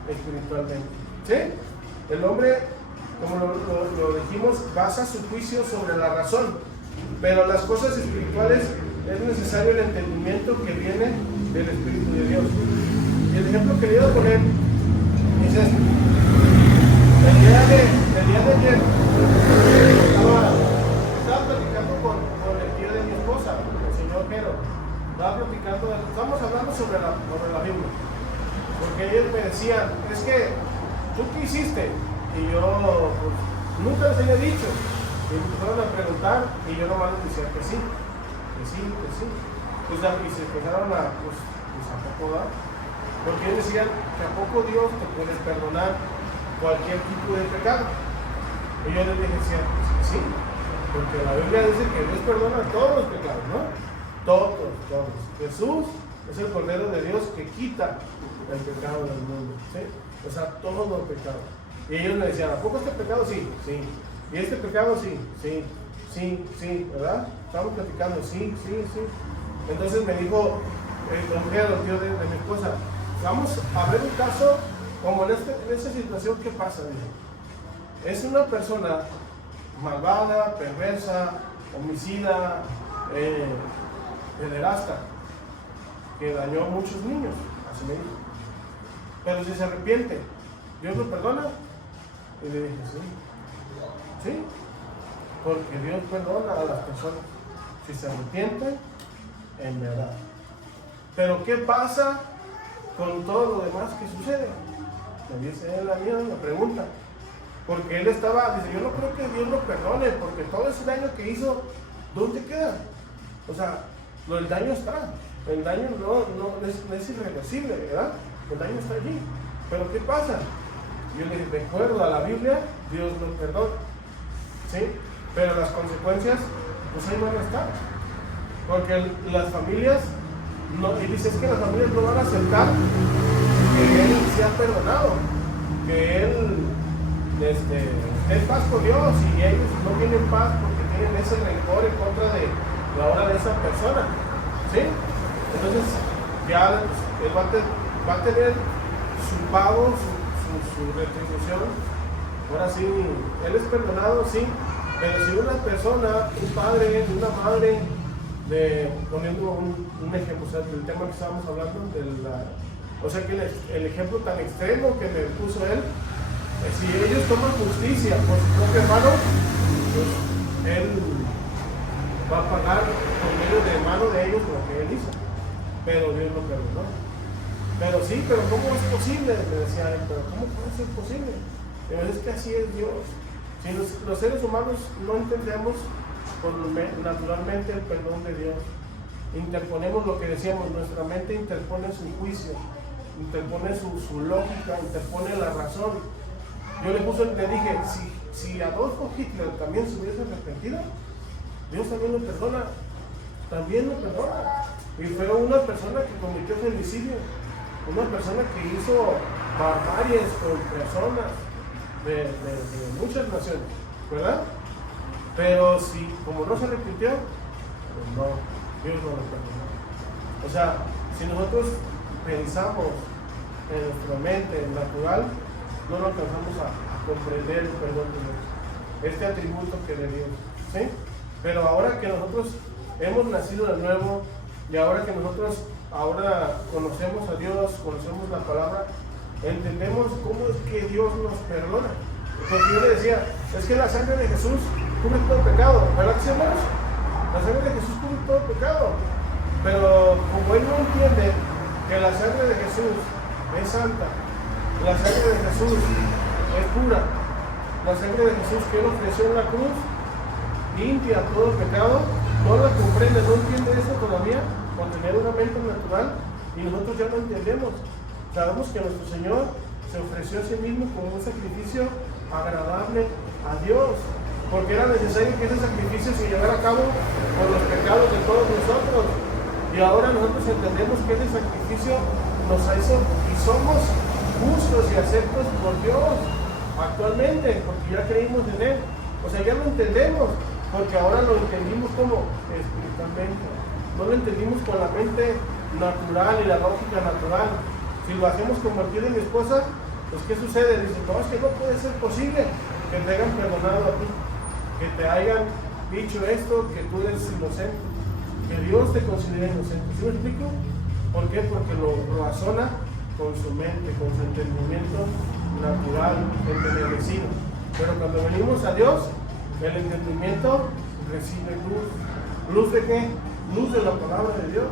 espiritualmente. ¿Sí? El hombre, como lo dijimos, basa su juicio sobre la razón, pero las cosas espirituales es necesario el entendimiento que viene del Espíritu de Dios. Y el ejemplo que le voy a poner es este. El día de ayer estaba platicando con el tío de mi esposa, el señor Jero. Estábamos hablando sobre la Biblia, porque ellos me decían, es que, ¿tú qué hiciste? Y yo, pues, nunca les había dicho. Y me empezaron a preguntar y yo nomás les decía que sí. Pues, y se empezaron a poco dar. Porque ellos decían que a poco Dios te puede perdonar cualquier tipo de pecado. Y yo les dije, pues que sí. Porque la Biblia dice que Dios perdona todos los pecados, ¿no? Todos. Jesús es el Cordero de Dios que quita el pecado del mundo, ¿sí? O sea, todos los pecados. Y ellos me decían, ¿a poco este pecado? Sí. ¿Y este pecado? Sí, ¿verdad? Estamos platicando, sí. Entonces me dijo el tío de mi esposa, vamos a ver un caso como en esta situación. ¿Qué pasa? Dice, es una persona malvada, perversa, homicida, pederasta, que dañó a muchos niños, así me dijo. Pero si se arrepiente, ¿Dios lo perdona? Y le dije, sí, porque Dios perdona a las personas si se arrepienten en verdad. Pero ¿qué pasa con todo lo demás que sucede? Me dice él a mí, me pregunta, porque él dice, yo no creo que Dios lo perdone, porque todo ese daño que hizo, ¿dónde queda? O sea, el daño está, el daño no es irreversible, ¿verdad? El daño está allí. Pero ¿qué pasa? Yo le dije, de acuerdo a la Biblia, Dios nos perdona, ¿sí? Pero las consecuencias, pues ahí van a estar. Porque las familias, no, y dice, es que las familias no van a aceptar que él sea perdonado, que él den paz con Dios, y ellos no tienen paz porque tienen ese rencor en contra de la obra de esa persona, ¿sí? Entonces ya él va a tener su pago, su retribución. Ahora sí, él es perdonado, sí, pero si una persona, un padre, una madre, poniendo un ejemplo, o sea, del tema que estábamos hablando, o sea, que el ejemplo tan extremo que me puso él, si ellos toman justicia por su propia mano, pues él va a pagar por medio de mano de ellos lo que él hizo, pero Dios lo perdonó. Pero sí, pero ¿cómo es posible? Me decía él, pero ¿cómo puede ser posible? Pero es que así es Dios. Si los seres humanos no entendemos naturalmente el perdón de Dios, interponemos lo que decíamos, nuestra mente interpone su juicio, interpone su lógica, interpone la razón. Yo le dije, si Adolfo Hitler también se hubiese arrepentido, Dios también lo perdona, y fue una persona que cometió femicidio, una persona que hizo barbaries con personas de muchas naciones, ¿verdad? Pero si, como no se arrepintió, pues no, Dios no lo perdonó. O sea, si nosotros pensamos en nuestra mente natural, no lo alcanzamos a comprender el perdón de Dios, este atributo que de Dios, ¿sí? Pero ahora que nosotros hemos nacido de nuevo, y ahora que nosotros conocemos a Dios, conocemos la palabra, entendemos cómo es que Dios nos perdona. Porque yo le decía, es que la sangre de Jesús cubre todo pecado, ¿verdad que sí, hermanos? La sangre de Jesús cubre todo pecado, pero como él no entiende que la sangre de Jesús es santa, la sangre de Jesús es pura, la sangre de Jesús que él ofreció en la cruz limpia todo pecado, no la comprende, no entiende eso todavía, por tener una mente natural, y nosotros ya lo entendemos. Sabemos que nuestro Señor se ofreció a sí mismo como un sacrificio agradable a Dios, porque era necesario que ese sacrificio se llevara a cabo por los pecados de todos nosotros, y ahora nosotros entendemos que ese sacrificio nos hizo y somos justos y aceptos por Dios actualmente, porque ya creímos en Él. O sea, ya lo entendemos, porque ahora lo entendimos como espiritualmente, no lo entendimos con la mente natural y la lógica natural. Si lo hacemos como el pie de mi esposa, pues ¿qué sucede? Dice, no, es que no puede ser posible que te hayan perdonado a ti, que te hayan dicho esto, que tú eres inocente, que Dios te considera inocente. ¿Sí me explico? ¿Por qué? Porque lo razona con su mente, con su entendimiento natural, entenecido. Pero cuando venimos a Dios, el entendimiento recibe luz. ¿Luz de qué? Luz de la palabra de Dios.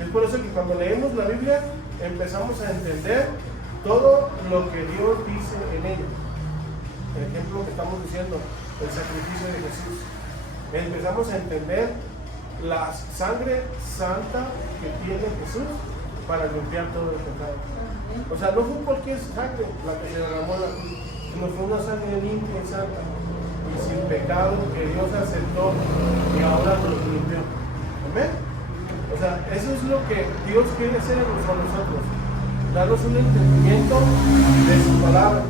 Es por eso que cuando leemos la Biblia empezamos a entender todo lo que Dios dice en ella. El ejemplo que estamos diciendo, el sacrificio de Jesús. Empezamos a entender la sangre santa que tiene Jesús para limpiar todo el pecado. O sea, no fue cualquier sangre la que se derramó en la cruz, sino fue una sangre limpia y santa y sin pecado que Dios aceptó y ahora nos limpió. ¿Amén? O sea, eso es lo que Dios quiere hacer a nosotros, darnos un entendimiento de su palabra.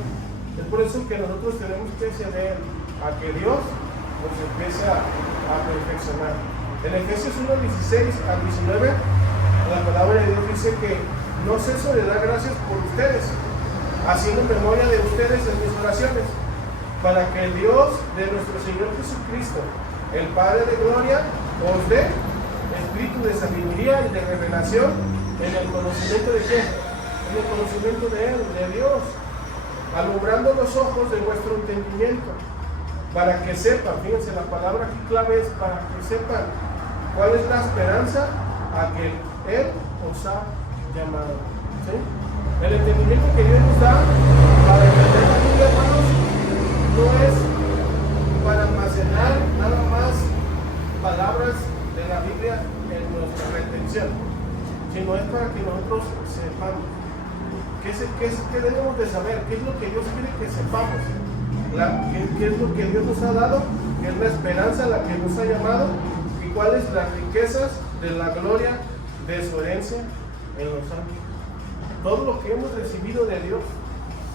Es por eso que nosotros tenemos que ceder a que Dios nos empiece a perfeccionar. En Efesios 1:16 al 19, la palabra de Dios dice que no ceso de dar gracias por ustedes, haciendo memoria de ustedes en mis oraciones, para que el Dios de nuestro Señor Jesucristo, el Padre de gloria, os dé espíritu de sabiduría y de revelación en el conocimiento de quién, en el conocimiento de Él, de Dios, alumbrando los ojos de vuestro entendimiento, para que sepan, fíjense, la palabra aquí clave es para que sepan cuál es la esperanza a que Él os ha llamado. ¿Sí? El entendimiento que Dios nos da para entender la Biblia, hermanos, no es para almacenar nada más palabras de la Biblia en nuestra retención, sino es para que nosotros sepamos. ¿Qué debemos de saber? ¿Qué es lo que Dios quiere que sepamos? ¿Qué es lo que Dios nos ha dado? ¿Qué es la esperanza a la que nos ha llamado? ¿Y cuáles las riquezas de la gloria de su herencia en los santos? Todo lo que hemos recibido de Dios,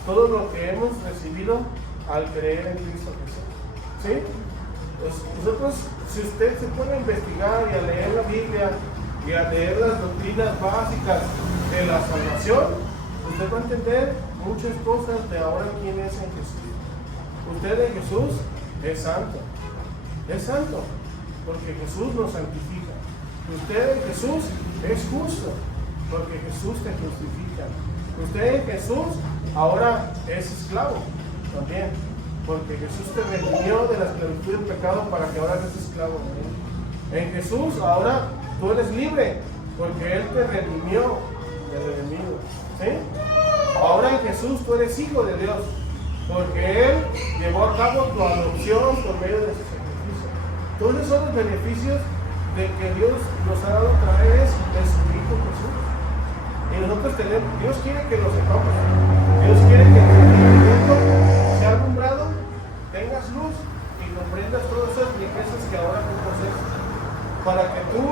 todo lo que hemos recibido al creer en Cristo Jesús. ¿Sí? Pues nosotros, si usted se pone a investigar y a leer la Biblia y a leer las doctrinas básicas de la salvación, usted va a entender muchas cosas de ahora quién es en Jesús. Usted en Jesús es santo, porque Jesús nos santifica. Usted en Jesús es justo, porque Jesús te justifica. Usted en Jesús ahora es esclavo también, porque Jesús te redimió de la esclavitud del pecado para que ahora seas esclavo de él. En Jesús ahora tú eres libre, porque Él te redimió del enemigo. ¿Sí? Ahora en Jesús tú eres hijo de Dios, porque Él llevó a cabo tu adopción por medio de su sacrificio. Todos esos son los beneficios de que Dios nos ha dado a través de su Hijo Jesús. Y nosotros Dios quiere que lo sepamos. Dios quiere que tu entendimiento sea alumbrado, tengas luz y comprendas todas esas riquezas que ahora tú posees, para que tú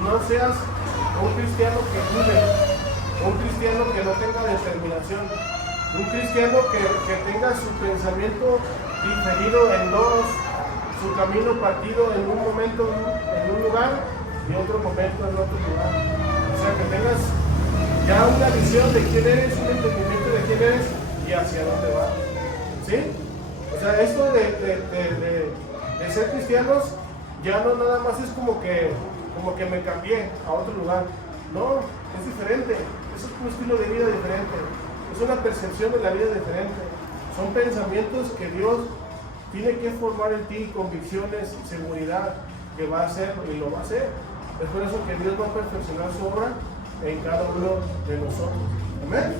no seas un cristiano que dude, un cristiano que no tenga determinación, un cristiano que tenga su pensamiento diferido en dos, su camino partido en un momento en un lugar y otro momento en otro lugar. O sea, que tengas ya una visión de quién eres, un entendimiento de quién eres y hacia dónde vas. ¿Sí? O sea, esto de ser cristianos ya no nada más es como que me cambié a otro lugar. No, es diferente. Es un estilo de vida diferente. Es una percepción de la vida diferente. Son pensamientos que Dios tiene que formar en ti, convicciones, seguridad que va a hacer y lo va a hacer. Es por eso que Dios va a perfeccionar su obra en cada uno de nosotros. Amén.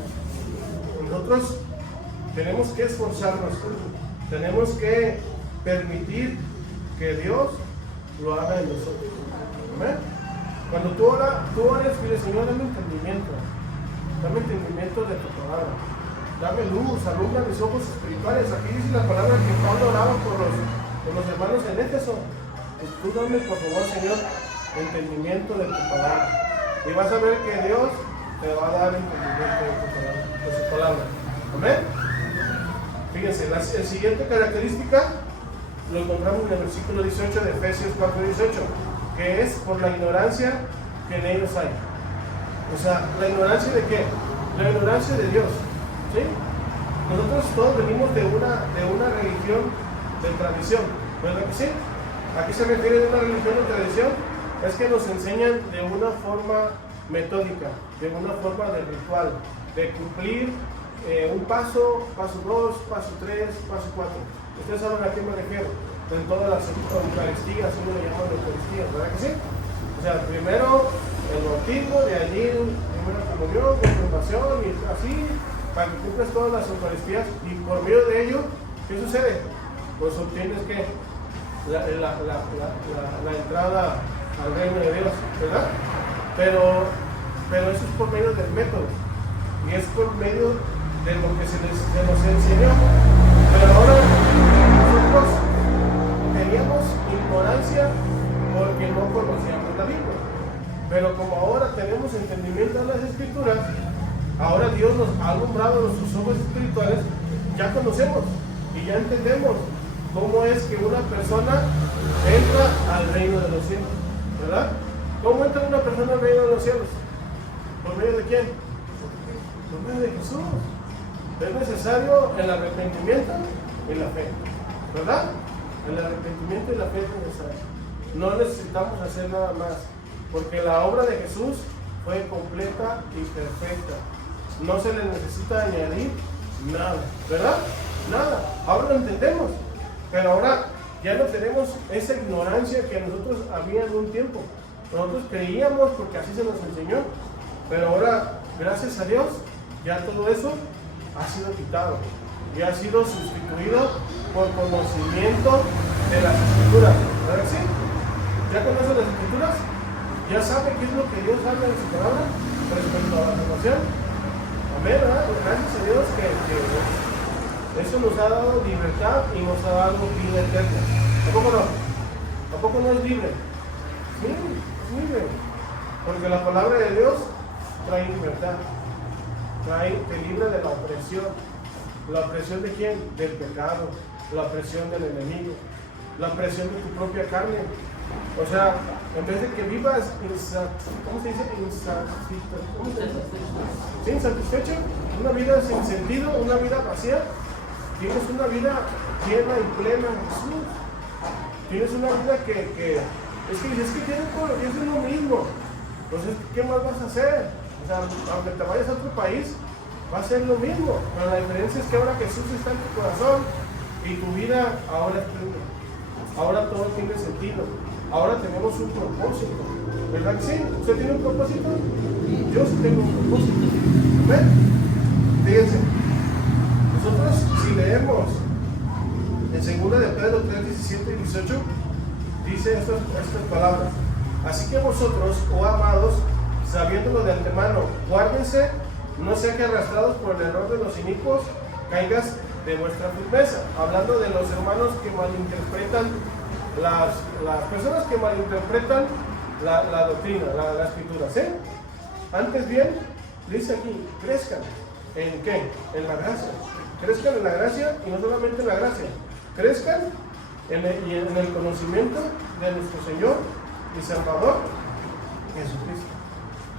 Nosotros tenemos que esforzarnos, tenemos que permitir que Dios lo haga en nosotros. Amén. Cuando tú oras, dile, Señor, dame entendimiento de tu palabra, dame luz, alumbra mis ojos espirituales. Aquí dice la palabra que Pablo oraba por los hermanos en Éfeso. Pues tú dame, por favor, Señor, entendimiento de tu palabra, y vas a ver que Dios te va a dar entendimiento de su palabra. Amén. Fíjense, la siguiente característica lo encontramos en el versículo 18 de Efesios 4:18, que es por la ignorancia que en ellos hay. O sea, ¿la ignorancia de qué? La ignorancia de Dios. ¿Sí? Nosotros todos venimos de una religión de tradición, ¿verdad que sí? ¿A qué se refiere de una religión de tradición? Es que nos enseñan de una forma metódica, de una forma de ritual, de cumplir un paso, paso 2, paso 3, paso 4. Ustedes saben a qué me refiero. En todas las eucaristías, uno le llama eucaristías, ¿verdad que sí? O sea, primero el bautismo, de allí primera comunión, confirmación y así, para que cumplas todas las eucaristías, y por medio de ello, ¿qué sucede? Pues obtienes que la entrada al reino de Dios, ¿verdad? Pero eso es por medio del método, y es por medio de lo que se nos enseñó. Pero ahora nosotros teníamos ignorancia porque no conocíamos la Biblia. Pero como ahora tenemos entendimiento de las Escrituras, ahora Dios nos ha alumbrado nuestros ojos espirituales, ya conocemos y ya entendemos cómo es que una persona entra al reino de los cielos, ¿verdad? ¿Cómo entra una persona al reino de los cielos? ¿Por medio de quién? Por medio de Jesús. Es necesario el arrepentimiento y la fe, ¿verdad? El arrepentimiento y la fe es necesario. No necesitamos hacer nada más, porque la obra de Jesús fue completa y perfecta. No se le necesita añadir nada, ¿verdad? Nada. Ahora lo entendemos, pero ahora ya no tenemos esa ignorancia que nosotros había en un tiempo. Nosotros creíamos porque así se nos enseñó, pero ahora, gracias a Dios, ya todo eso ha sido quitado y ha sido sustituido por conocimiento de las Escrituras. ¿Verdad que sí? ¿Ya conoce las Escrituras? ¿Ya sabe qué es lo que Dios habla en su palabra respecto a la salvación? Amén, ¿verdad? Gracias a Dios que eso nos ha dado libertad y nos ha dado vida eterna. ¿A poco no? ¿A poco no es libre? Sí, es libre. Porque la palabra de Dios trae libertad. Te libra de la opresión. ¿La opresión de quién? Del pecado. La opresión del enemigo. La opresión de tu propia carne. O sea, en vez de que vivas ¿cómo se dice? Insatisfecho, una vida sin sentido, una vida vacía, tienes una vida llena y plena en Jesús. Tienes una vida que es que dices que tienes todo, es lo mismo. Entonces, ¿qué más vas a hacer? O sea, aunque te vayas a otro país, va a ser lo mismo. Pero la diferencia es que ahora Jesús está en tu corazón y tu vida ahora es plena. Ahora todo tiene sentido. Ahora tenemos un propósito. ¿Verdad que sí? ¿Usted tiene un propósito? Yo sí tengo un propósito. ¿Ven? Fíjense. Nosotros, si leemos en 2 de Pedro 3, 17 y 18, dice estas palabras. Así que vosotros, oh amados, sabiéndolo de antemano, guárdense, no sean que arrastrados por el error de los inicuos, caigas de vuestra firmeza. Hablando de los hermanos que malinterpretan, las personas que malinterpretan la doctrina, la escritura, ¿sí? Antes bien, dice aquí, crezcan. ¿En qué? En la gracia. Crezcan en la gracia y no solamente en la gracia. Crezcan en el conocimiento de nuestro Señor y Salvador Jesucristo.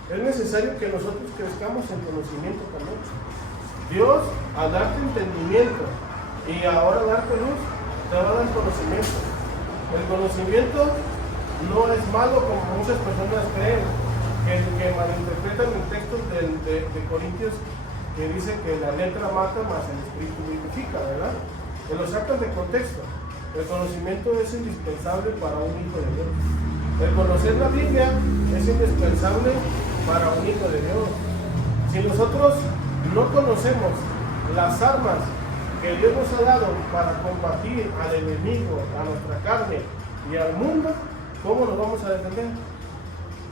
Es necesario que nosotros crezcamos en conocimiento también. Dios, al darte entendimiento y ahora darte luz, te va a dar conocimiento. El conocimiento no es malo como muchas personas creen, que malinterpretan el texto de Corintios que dice que la letra mata más el espíritu vivifica, ¿verdad? Que lo sacan de contexto. El conocimiento es indispensable para un hijo de Dios. El conocer la Biblia es indispensable para un hijo de Dios. Si nosotros no conocemos las armas que Dios nos ha dado para combatir al enemigo, a nuestra carne y al mundo, ¿cómo nos vamos a defender?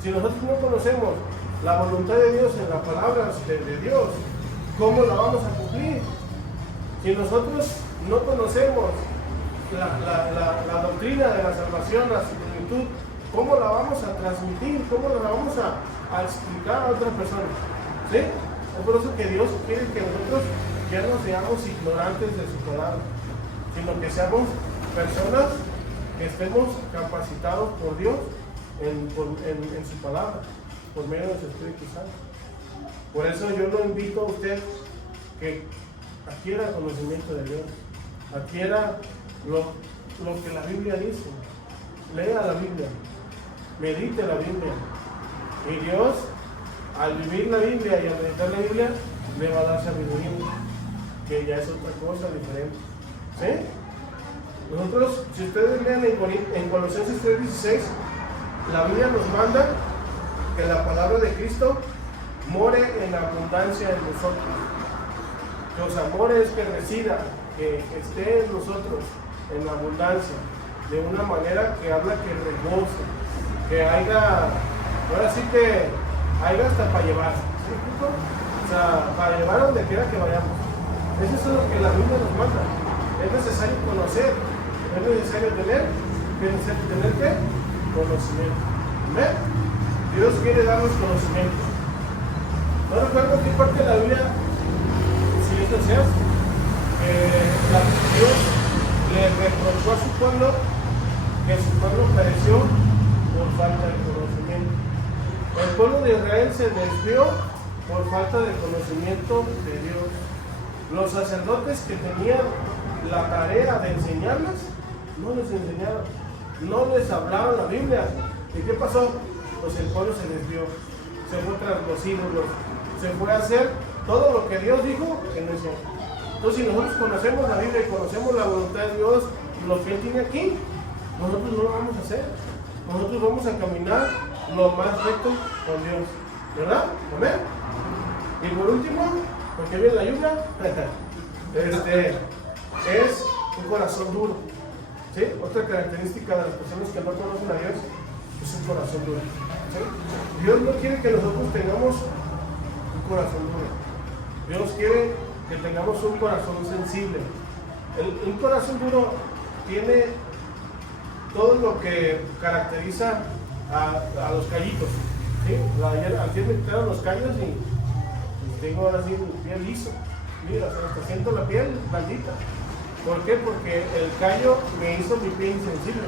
Si nosotros no conocemos la voluntad de Dios en las palabras de Dios, ¿cómo la vamos a cumplir? Si nosotros no conocemos la doctrina de la salvación, la similitud, ¿cómo la vamos a transmitir? ¿Cómo la vamos a explicar a otras personas? ¿Sí? Es por eso que Dios quiere que nosotros ya no seamos ignorantes de su palabra, sino que seamos personas que estemos capacitados por Dios en su palabra, por medio de su Espíritu Santo. Por eso yo lo invito a usted que adquiera conocimiento de Dios, adquiera lo que la Biblia dice, lea la Biblia, medite la Biblia, y Dios, al vivir la Biblia y al meditar la Biblia, le va a dar sabiduría, que ya es otra cosa diferente. ¿Sí? Nosotros, si ustedes leen en Colosenses 3:16, la Biblia nos manda que la palabra de Cristo more en abundancia en nosotros. Que os amore es que resida, que esté en nosotros en abundancia, de una manera que habla que rebose, que haya, ahora sí que haya hasta para llevar, ¿sí? O sea, para llevar a donde quiera que vayamos. Eso es lo que la Biblia nos manda. Es necesario conocer, es necesario tener ¿qué? Conocimiento. ¿Ven? Dios quiere darnos conocimiento. No recuerdo qué parte de la Biblia, si esto sea, Dios le reprochó a su pueblo que su pueblo pereció por falta de conocimiento. El pueblo de Israel se desvió por falta de conocimiento de Dios. Los sacerdotes que tenían la tarea de enseñarles, no les enseñaron, no les hablaron la Biblia. ¿Y qué pasó? Pues el pueblo se desvió, se fue tras los ídolos, se fue a hacer todo lo que Dios dijo que no hicieron. Entonces, si nosotros conocemos la Biblia y conocemos la voluntad de Dios, lo que Él tiene aquí, nosotros no lo vamos a hacer. Nosotros vamos a caminar lo más recto con Dios, ¿verdad? ¿Amén? Y por último, porque viene la lluvia, es un corazón duro. ¿Sí? Otra característica de las personas que no conocen a Dios es un corazón duro. ¿Sí? Dios no quiere que nosotros tengamos un corazón duro. Dios quiere que tengamos un corazón sensible. Un corazón duro tiene todo lo que caracteriza a los callitos. ¿Sí? Ayer me quitaron los callos y pues, tengo ahora sí mi piel liso. Mira, hasta siento la piel blandita. ¿Por qué? Porque el callo me hizo mi pie insensible.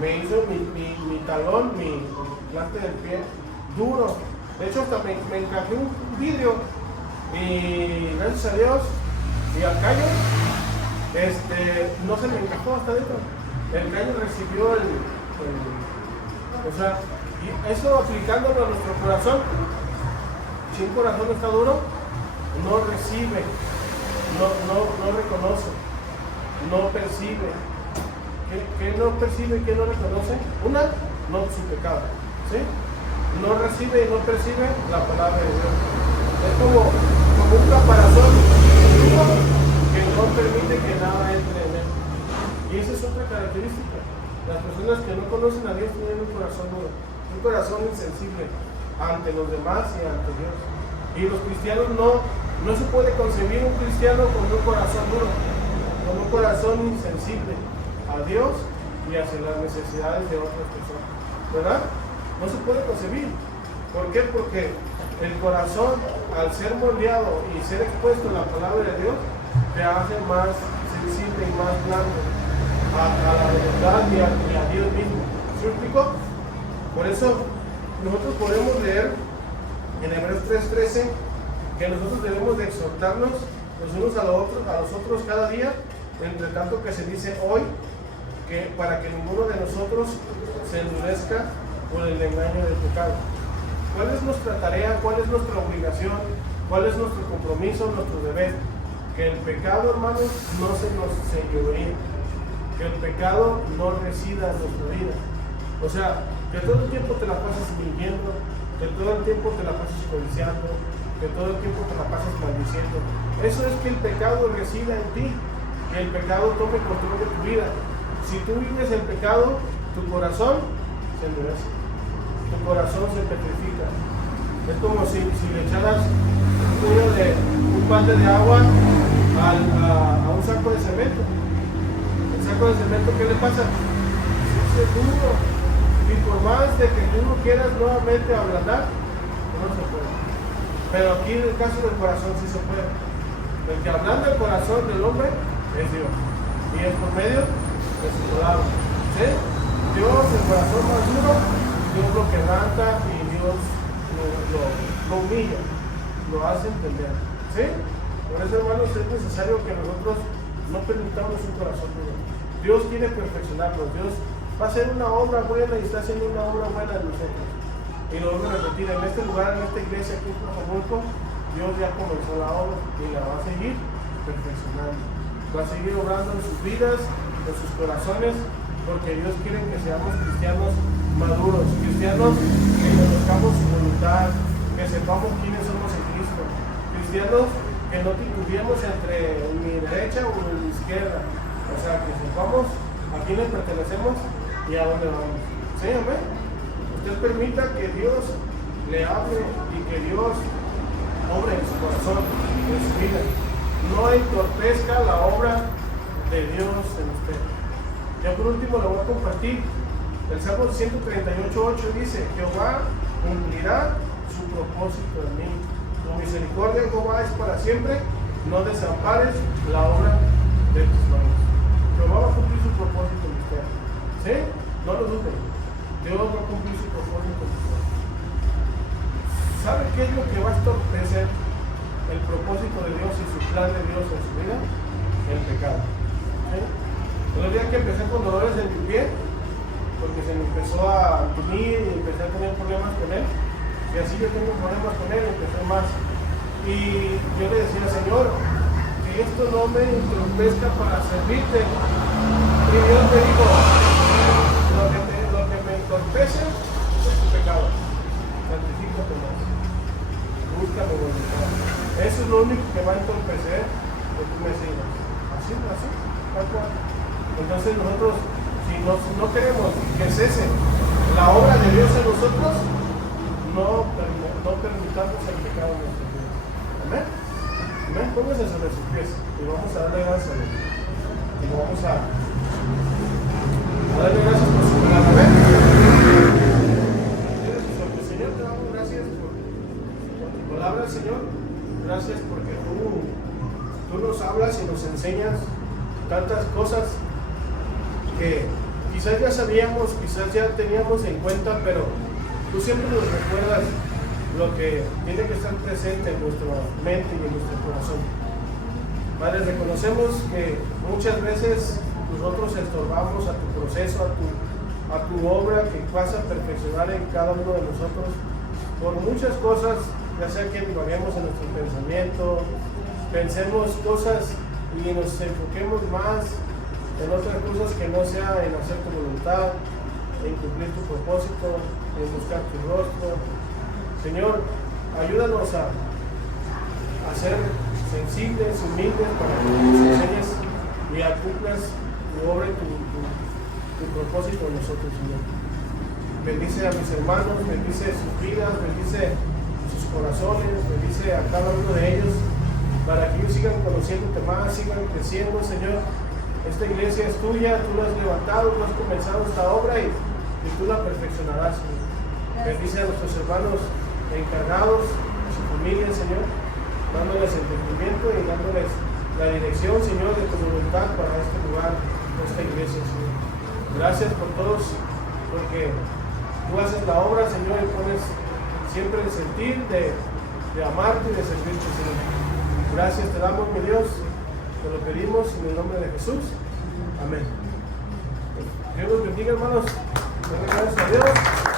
Me hizo mi talón, mi plante del pie duro. De hecho, hasta me encajé un vidrio y gracias a Dios y al callo no se me encajó hasta adentro. El callo recibió o sea, y eso aplicándolo a nuestro corazón. Si un corazón está duro, no recibe, no reconoce, no percibe. ¿Qué no percibe y qué no reconoce? No su pecado, ¿sí? No recibe y no percibe la palabra de Dios. Es como un caparazón que no permite que nada entre en él. Y esa es otra característica. Las personas que no conocen a Dios tienen un corazón duro, un corazón insensible ante los demás y ante Dios. Y los cristianos no se puede concebir un cristiano con un corazón duro, con un corazón insensible a Dios y hacia las necesidades de otras personas, ¿verdad? No se puede concebir. ¿Por qué? Porque el corazón, al ser moldeado y ser expuesto a la palabra de Dios, te hace más sensible y más blando a la verdad y a Dios mismo. ¿Sí me explico? Por eso nosotros podemos leer en Hebreos 3:13 que nosotros debemos de exhortarnos los unos a los otros cada día, entre tanto que se dice hoy, que para que ninguno de nosotros se endurezca por el engaño del pecado. ¿Cuál es nuestra tarea? ¿Cuál es nuestra obligación? ¿Cuál es nuestro compromiso, nuestro deber? Que el pecado, hermanos, no se nos señoree, que el pecado no resida en nuestra vida. O sea, que todo el tiempo te la pasas mintiendo, que todo el tiempo te la pasas codiciando, que todo el tiempo te la pasas maldiciendo. Eso es que el pecado resida en ti, que el pecado tome control de tu vida. Si tú vives el pecado, tu corazón se endurece, tu corazón se petrifica. Es como si le echaras un balde de agua a un saco de cemento. El saco de cemento, ¿qué le pasa? Es duro. Y por más de que tú no quieras nuevamente ablandar, no se puede. Pero aquí en el caso del corazón sí se puede. El que ablanda el corazón del hombre es Dios. Y es por medio de su palabra. ¿Sí? Dios, el corazón más duro, Dios lo quebranta y Dios lo humilla, lo hace entender. ¿Sí? Por eso, hermanos, es necesario que nosotros no permitamos un corazón duro. Dios quiere perfeccionarnos. Dios va a hacer una obra buena y está haciendo una obra buena en nosotros. Y lo vamos a repetir, en este lugar, en esta iglesia aquí en Tlajomulco, Dios ya comenzó la obra y la va a seguir perfeccionando. Va a seguir obrando en sus vidas, en sus corazones, porque Dios quiere que seamos cristianos maduros, cristianos que conozcamos su voluntad, que sepamos quiénes somos en Cristo, cristianos que no titubeemos entre mi derecha o mi izquierda, o sea, que sepamos a quiénes pertenecemos y a dónde vamos. ¿Sí, amén? Usted permita que Dios le hable y que Dios obre en su corazón, en su vida. No entorpezca la obra de Dios en usted. Ya por último le voy a compartir el Salmo 138:8 dice: Jehová cumplirá su propósito en mí. Tu misericordia, Jehová, es para siempre. No desampares la obra de tus manos. Jehová va a cumplir su propósito en usted. ¿Sí? No lo duden. Dios va a cumplir su propósito en usted. ¿Sabe qué es lo que va a estorpecer el propósito de Dios y su plan de Dios en su vida? El pecado. ¿Sí? El día que empecé con dolores en mi pie, porque se me empezó a entumir y empecé a tener problemas con él, y así yo tengo problemas con él, empecé más. Y yo le decía: Señor, que esto no me entorpezca para servirte. Y Dios me dijo: lo que me entorpece es tu pecado. Santifícate más. Busca mi voluntad. Eso es lo único que va a entorpecer que tú me sigas. Así, tal cual. Entonces nosotros, si no queremos que cese la obra de Dios en nosotros, no permitamos el pecado en nuestra vida. Amén. Amén. Pónganse sobre sus pies y vamos a darle gracias a Dios. Y vamos a darle gracias por su palabra. Amén. Señor, te damos gracias por tu palabra, Señor. Gracias porque tú nos hablas y nos enseñas tantas cosas que quizás ya sabíamos, quizás ya teníamos en cuenta, pero tú siempre nos recuerdas lo que tiene que estar presente en nuestra mente y en nuestro corazón. Padre, reconocemos que muchas veces nosotros estorbamos a tu proceso, a tu obra que vas a perfeccionar en cada uno de nosotros por muchas cosas, ya sea que divaguemos en nuestro pensamiento, pensemos cosas y nos enfoquemos más en otras cosas que no sea en hacer tu voluntad, en cumplir tu propósito, en buscar tu rostro. Señor, ayúdanos a ser sensibles, humildes, para que nos enseñes y cumplas y obre tu propósito en nosotros, Señor. Bendice a mis hermanos, bendice sus vidas, bendice sus corazones, bendice a cada uno de ellos, para que ellos sigan conociéndote más, sigan creciendo, Señor. Esta iglesia es tuya, tú la has levantado, tú has comenzado esta obra y tú la perfeccionarás, Señor. Bendice a nuestros hermanos encargados, a su familia, Señor, dándoles entendimiento y dándoles la dirección, Señor, de tu voluntad para este lugar, esta iglesia, Señor. Gracias por todos, porque tú haces la obra, Señor, y pones siempre el sentir de amarte y de servirte, Señor. Gracias te damos, mi Dios, te lo pedimos en el nombre de Jesús. Amén. Dios los bendiga, hermanos. Gracias a Dios.